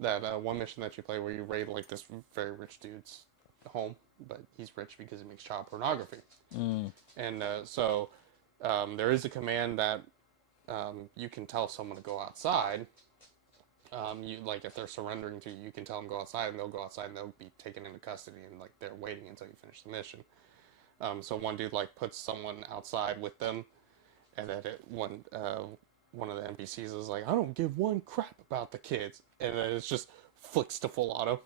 that one mission that you play where you raid like this very rich dude's home, but he's rich because he makes child pornography. And so there is a command that you can tell someone to go outside. You like if they're surrendering to you, you can tell them go outside, and they'll go outside and they'll be taken into custody, and like they're waiting until you finish the mission. So one dude like puts someone outside with them, and then one of the NPCs is like, I don't give one crap about the kids, and then it's just flicks to full auto.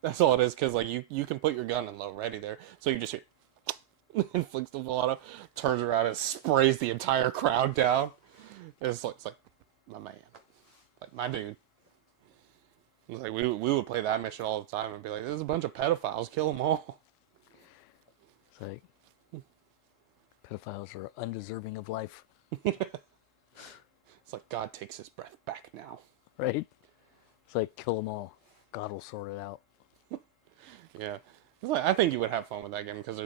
That's all it is, because like you can put your gun in low ready there, so you just hear and flicks to full auto, turns around and sprays the entire crowd down. It's like my man, like my dude. It's like we would play that mission all the time and be like, there's a bunch of pedophiles, kill them all. It's like pedophiles are undeserving of life. It's like God takes his breath back now. Right? It's like kill them all. God will sort it out. Yeah. It's like, I think you would have fun with that game because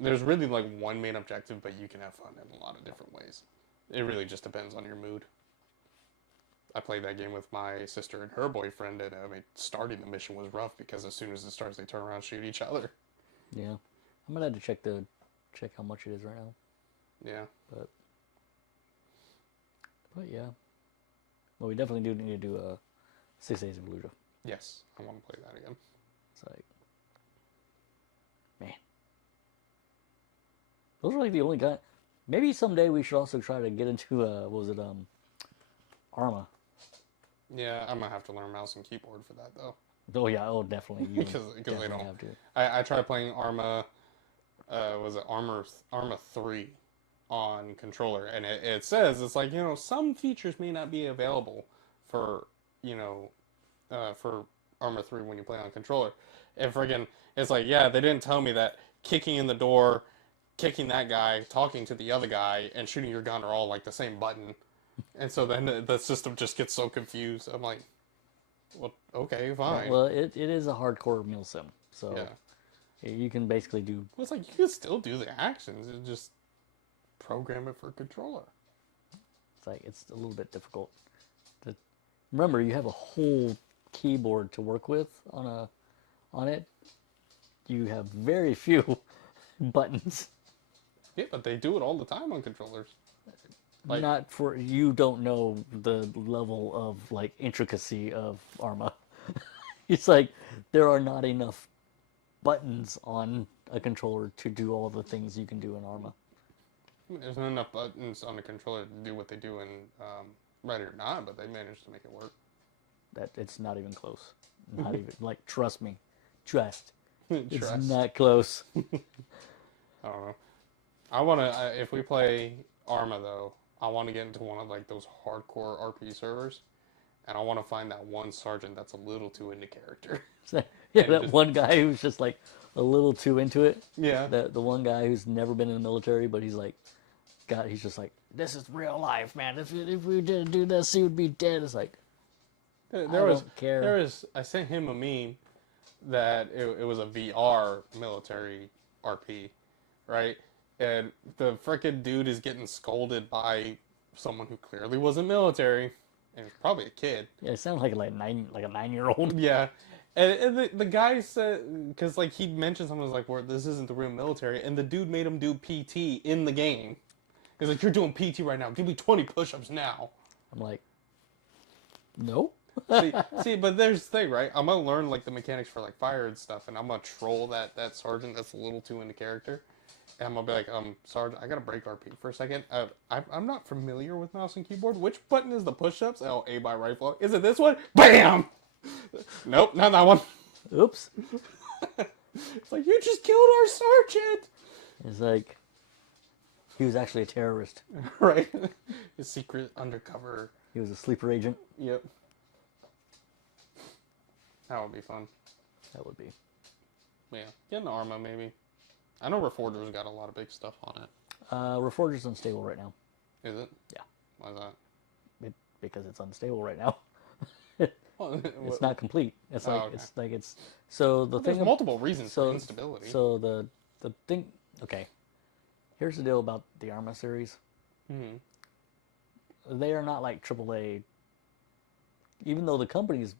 there's really like one main objective, but you can have fun in a lot of different ways. It really just depends on your mood. I played that game with my sister and her boyfriend, and I mean, starting the mission was rough because as soon as it starts, they turn around and shoot each other. Yeah. I'm gonna have to check how much it is right now. Yeah. But yeah. Well, we definitely do need to do 6 Days in Fallujah. Yes, I want to play that again. It's like, man, those are like the only guy. Maybe someday we should also try to get into what was it, Arma. Yeah, I'm gonna have to learn mouse and keyboard for that though. Oh yeah, oh definitely. Because they don't. Have to. I tried playing Arma. Was it Arma 3 on controller, and it says it's like some features may not be available for for Arma 3 when you play on controller. And friggin' it's like they didn't tell me that kicking in the door, kicking that guy, talking to the other guy, and shooting your gun are all like the same button. And so then the system just gets so confused. I'm like, well, okay, fine. Well, it is a hardcore meal sim, so yeah. you can basically do. Well, it's like you can still do the actions and just program it for controller. It's like it's a little bit difficult. Remember, you have a whole keyboard to work with on it. You have very few buttons. Yeah, but they do it all the time on controllers. Like, Not for you don't know the level of like intricacy of Arma. It's like there are not enough buttons on a controller to do all the things you can do in Arma. there's not enough buttons on the controller to do what they do in Ready or Not, but they managed to make it work. That it's not even close. Not even like trust me. Trust. It's Trust. not close. I don't know. I want to, if we play Arma though, I want to get into one of like those hardcore RP servers, and I want to find that one sergeant that's a little too into character. Yeah, that one guy who's just like a little too into it. Yeah. The one guy who's never been in the military, but he's like, he's just like, this is real life, man. If we didn't do this, he would be dead. It's like, I don't care. I sent him a meme that it was a VR military RP, right? And the frickin' dude is getting scolded by someone who clearly wasn't military, and was probably a kid. Yeah, it sounded like a 9-year-old. Yeah, and the guy said, because like he mentioned something like, "Well, this isn't the real military," and the dude made him do PT in the game. He's like, "You're doing PT right now. Give me 20 push-ups now." I'm like, no. see, but there's the thing, right? I'm gonna learn like the mechanics for like fire and stuff, and I'm gonna troll that sergeant that's a little too into character. And I'm gonna be like, Sarge, I gotta break RP for a second. I'm not familiar with mouse and keyboard. Which button is the push-ups? Oh, A by rifle. Is it this one? Bam! Nope, not that one. Oops. It's like, you just killed our sergeant! It's like, he was actually a terrorist. Right? His secret undercover. He was a sleeper agent. Yep. That would be fun. That would be. Yeah. Get an Arma, maybe. I know Reforger's got a lot of big stuff on it. Reforger's unstable right now. Is it? Yeah. Why is that? Because it's unstable right now. Well, It's not complete. It's like okay. so the There's thing. multiple reasons for instability. So the thing. Okay. Here's the deal about the Arma series. Mm-hmm. They are not like AAA. Even though the company's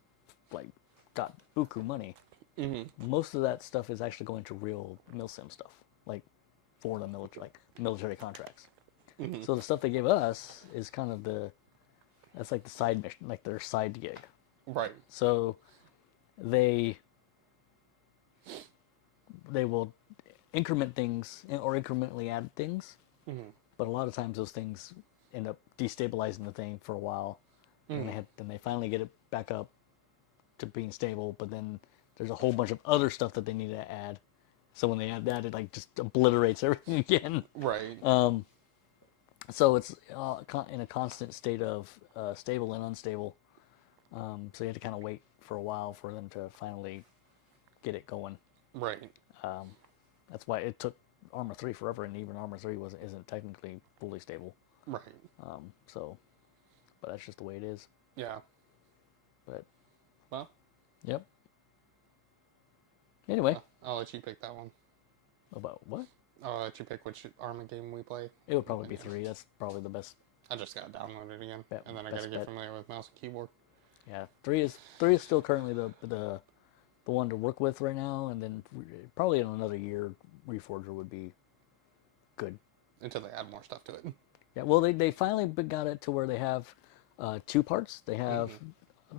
like got buku money, most of that stuff is actually going to real milsim stuff, like for the military, like military contracts. So the stuff they give us is kind of that's like the side mission, like their side gig. Right. So they will increment things or incrementally add things, but a lot of times those things end up destabilizing the thing for a while, and then they finally get it back up to being stable. But then there's a whole bunch of other stuff that they need to add. So when they add that, it like just obliterates everything again. Right. So it's in a constant state of stable and unstable. So you have to kind of wait for a while for them to finally get it going. Right. That's why it took Arma 3 forever, and even Arma 3 isn't technically fully stable. Right. But that's just the way it is. Yeah. But. Well. Yep. Anyway. I'll let you pick that one. About what? I'll let you pick which Arma game we play. It would probably be 3. That's probably the best. I just gotta download it again, and then I gotta get familiar with mouse and keyboard. Yeah, 3 is still currently the one to work with right now, and then probably in another year, Reforger would be good. Until they add more stuff to it. Yeah, well, they finally got it to where they have 2 parts. They have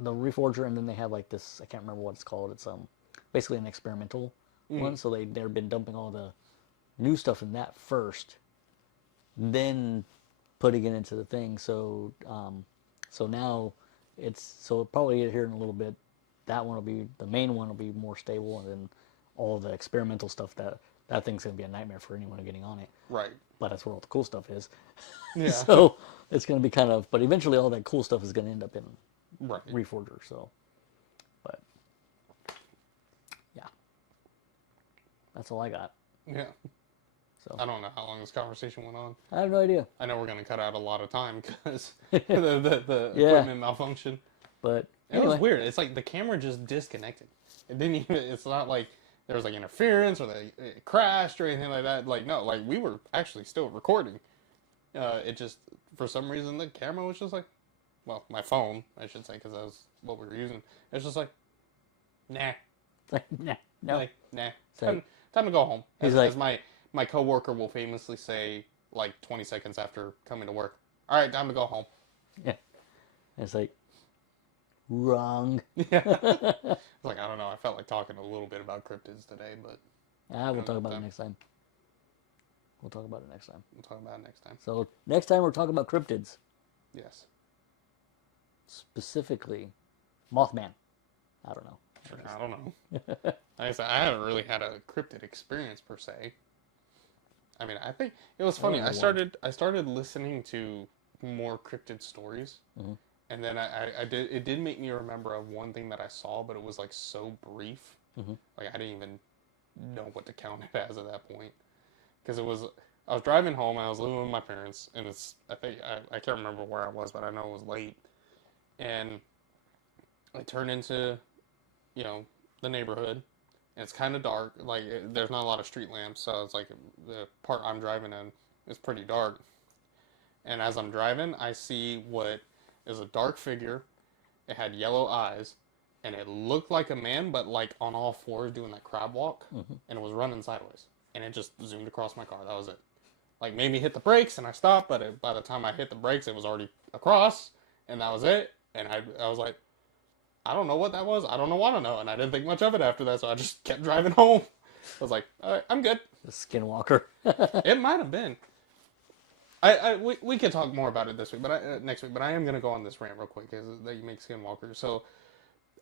the Reforger, and then they have like this. I can't remember what it's called. It's basically an experimental one. So they've been dumping all the new stuff in that first, then putting it into the thing. So now so probably here in a little bit, that one will be the main one will be more stable, and then all the experimental stuff that thing's gonna be a nightmare for anyone getting on it. Right. But that's where all the cool stuff is. Yeah. So it's gonna be kind of, but eventually all that cool stuff is gonna end up in Reforger. So, but yeah, that's all I got. Yeah. So I don't know how long this conversation went on. I have no idea. I know we're going to cut out a lot of time because the Yeah. equipment malfunction. But It was weird. It's like the camera just disconnected. It didn't even. It's not like there was like interference or it crashed or anything like that. Like no, like we were actually still recording. It just for some reason the camera was just like, well, my phone I should say because that was what we were using. It's just like, nah, like, nah, no. like nah. Like, Time to go home. He's As my coworker will famously say, like 20 seconds after coming to work. All right, time to go home. Yeah. It's like, wrong. Yeah. Like, I don't know. I felt like talking a little bit about cryptids today, but... We'll talk about it next time. We'll talk about it next time. We'll talk about it next time. So, next time we're talking about cryptids. Yes. Specifically, Mothman. I don't know. I don't know. Like I said, I haven't really had a cryptid experience, per se. I mean, I think it was funny. I started listening to more cryptid stories, and then it did make me remember of one thing that I saw, but it was like so brief, like I didn't even know what to count it as at that point, because I was driving home, I was living with my parents, and I can't remember where I was, but I know it was late, and I turned into, the neighborhood. It's kind of dark. Like, there's not a lot of street lamps, so it's like the part I'm driving in is pretty dark. And as I'm driving, I see what is a dark figure. It had yellow eyes, and it looked like a man, but like on all fours doing that crab walk, and it was running sideways. And it just zoomed across my car. That was it. Like, made me hit the brakes, and I stopped, but by the time I hit the brakes, it was already across, and that was it. And I was like, I don't know what that was. I don't want to know. And I didn't think much of it after that, so I just kept driving home. was like, all right, I'm good. The Skinwalker. It might have been. We can talk more about it this week, but next week. But I am gonna go on this rant real quick, because that you make Skinwalker. So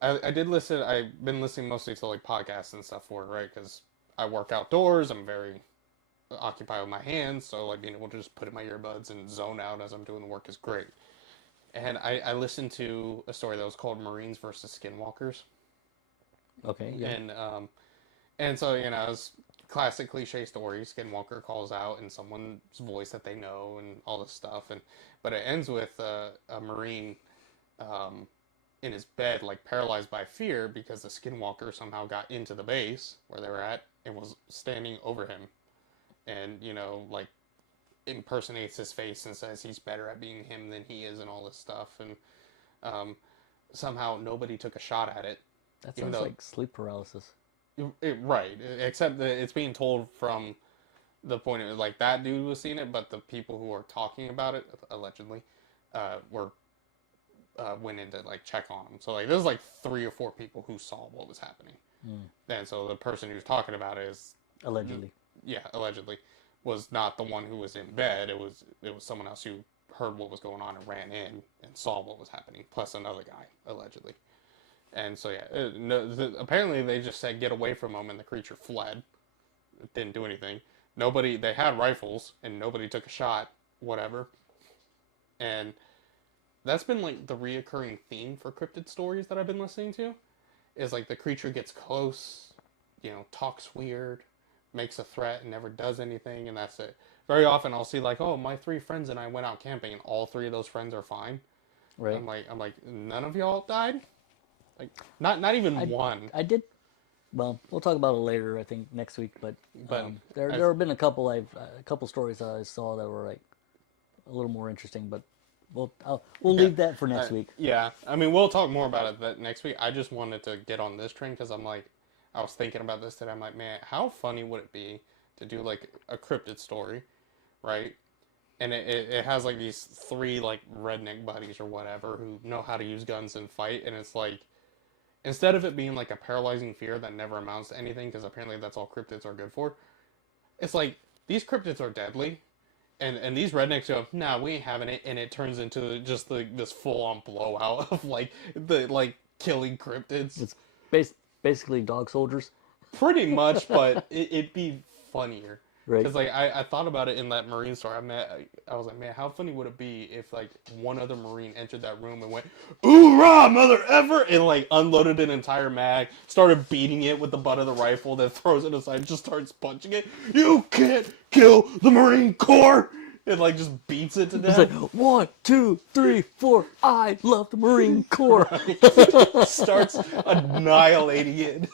I did listen. I've been listening mostly to like podcasts and stuff for it, right? Because I work outdoors. I'm very occupied with my hands, so like being able to just put in my earbuds and zone out as I'm doing the work is great. And I listened to a story that was called Marines versus Skinwalkers. Okay, yeah. And so, it's classic cliche story. Skinwalker calls out in someone's voice that they know and all this stuff. But it ends with a Marine in his bed, like paralyzed by fear, because the Skinwalker somehow got into the base where they were at and was standing over him. And, like impersonates his face and says he's better at being him than he is and all this stuff. And somehow nobody took a shot at it. That sounds like sleep paralysis. Right, except that it's being told from the point of like that dude was seeing it, but the people who were talking about it allegedly were went in to like check on him. So like there's like 3 or 4 people who saw what was happening, and so the person who's talking about it is allegedly, allegedly was not the one who was in bed. It was someone else who heard what was going on and ran in and saw what was happening, plus another guy allegedly. And so, apparently they just said get away from him, and the creature fled. It didn't do anything. They had rifles, and nobody took a shot, whatever. And that's been, like, the reoccurring theme for cryptid stories that I've been listening to. Is, like, the creature gets close, talks weird, makes a threat, and never does anything, and that's it. Very often I'll see, like, oh, my 3 friends and I went out camping, and all 3 of those friends are fine. Right. I'm like, none of y'all died? Like, not even one. I did. Well, we'll talk about it later. I think next week. But there have been a couple stories that I saw that were like a little more interesting. But we'll leave that for next week. Yeah, I mean we'll talk more about it that next week. I just wanted to get on this train because I was thinking about this today. I'm like, man, how funny would it be to do like a cryptid story, right? And it has like these 3 like redneck buddies or whatever who know how to use guns and fight, and it's like, instead of it being like a paralyzing fear that never amounts to anything, because apparently that's all cryptids are good for, it's like, these cryptids are deadly, and these rednecks go, nah, we ain't having it, and it turns into just this full-on blowout of like killing cryptids. It's basically dog soldiers. Pretty much, but it'd be funnier. Right. Because like I thought about it in that Marine story. I was like, man, how funny would it be if like one other Marine entered that room and went, "Hoorah, mother ever!" and like unloaded an entire mag, started beating it with the butt of the rifle, then throws it aside, just starts punching it. You can't kill the Marine Corps. It like just beats it to death. It's like 1, 2, 3, 4. I love the Marine Corps. Starts annihilating it.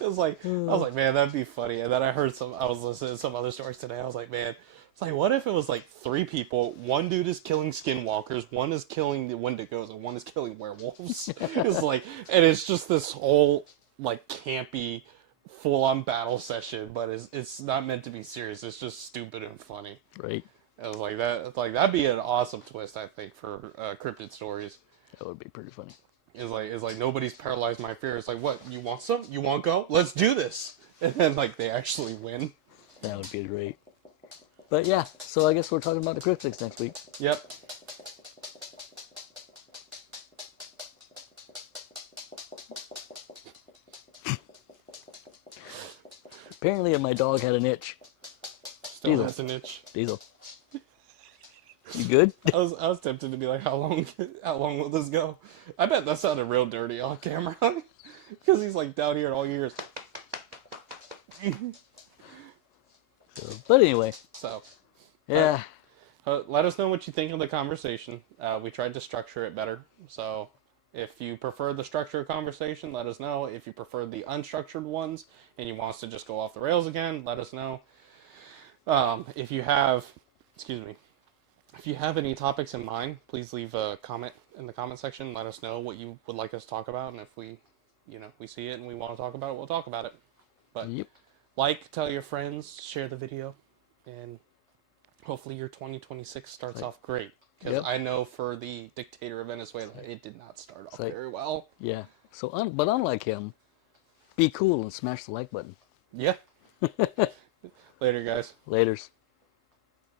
I was like, man, that'd be funny. And then I was listening to some other stories today. I was like, man, it's like, what if it was like 3 people? One dude is killing skinwalkers, one is killing the Wendigos, and one is killing werewolves. It's like, and it's just this whole like campy, full-on battle session, but it's not meant to be serious. It's just stupid and funny. Right. It was like that. It's like that'd be an awesome twist, I think, for cryptid stories. That would be pretty funny. It's like nobody's paralyzed my fear. It's like, what? You want some? You want go? Let's do this. And then like they actually win. That would be great. But yeah, so I guess we're talking about the cryptids next week. Yep. Apparently my dog had an itch. Still Diesel. Has an itch. Diesel. You good? I was tempted to be like, how long will this go? I bet that sounded real dirty on camera. Because he's like down here all years. But anyway. So. Yeah. Let us know what you think of the conversation. We tried to structure it better. So if you prefer the structured conversation, let us know. If you prefer the unstructured ones and you want us to just go off the rails again, let us know. If you have any topics in mind, please leave a comment in the comment section. Let us know what you would like us to talk about, and if we see it and we want to talk about it, we'll talk about it. But tell your friends, share the video, and hopefully your 2026 starts off great. Because I know for the dictator of Venezuela, it did not start off very well. Yeah. So, but unlike him, be cool and smash the like button. Yeah. Later, guys. Laters.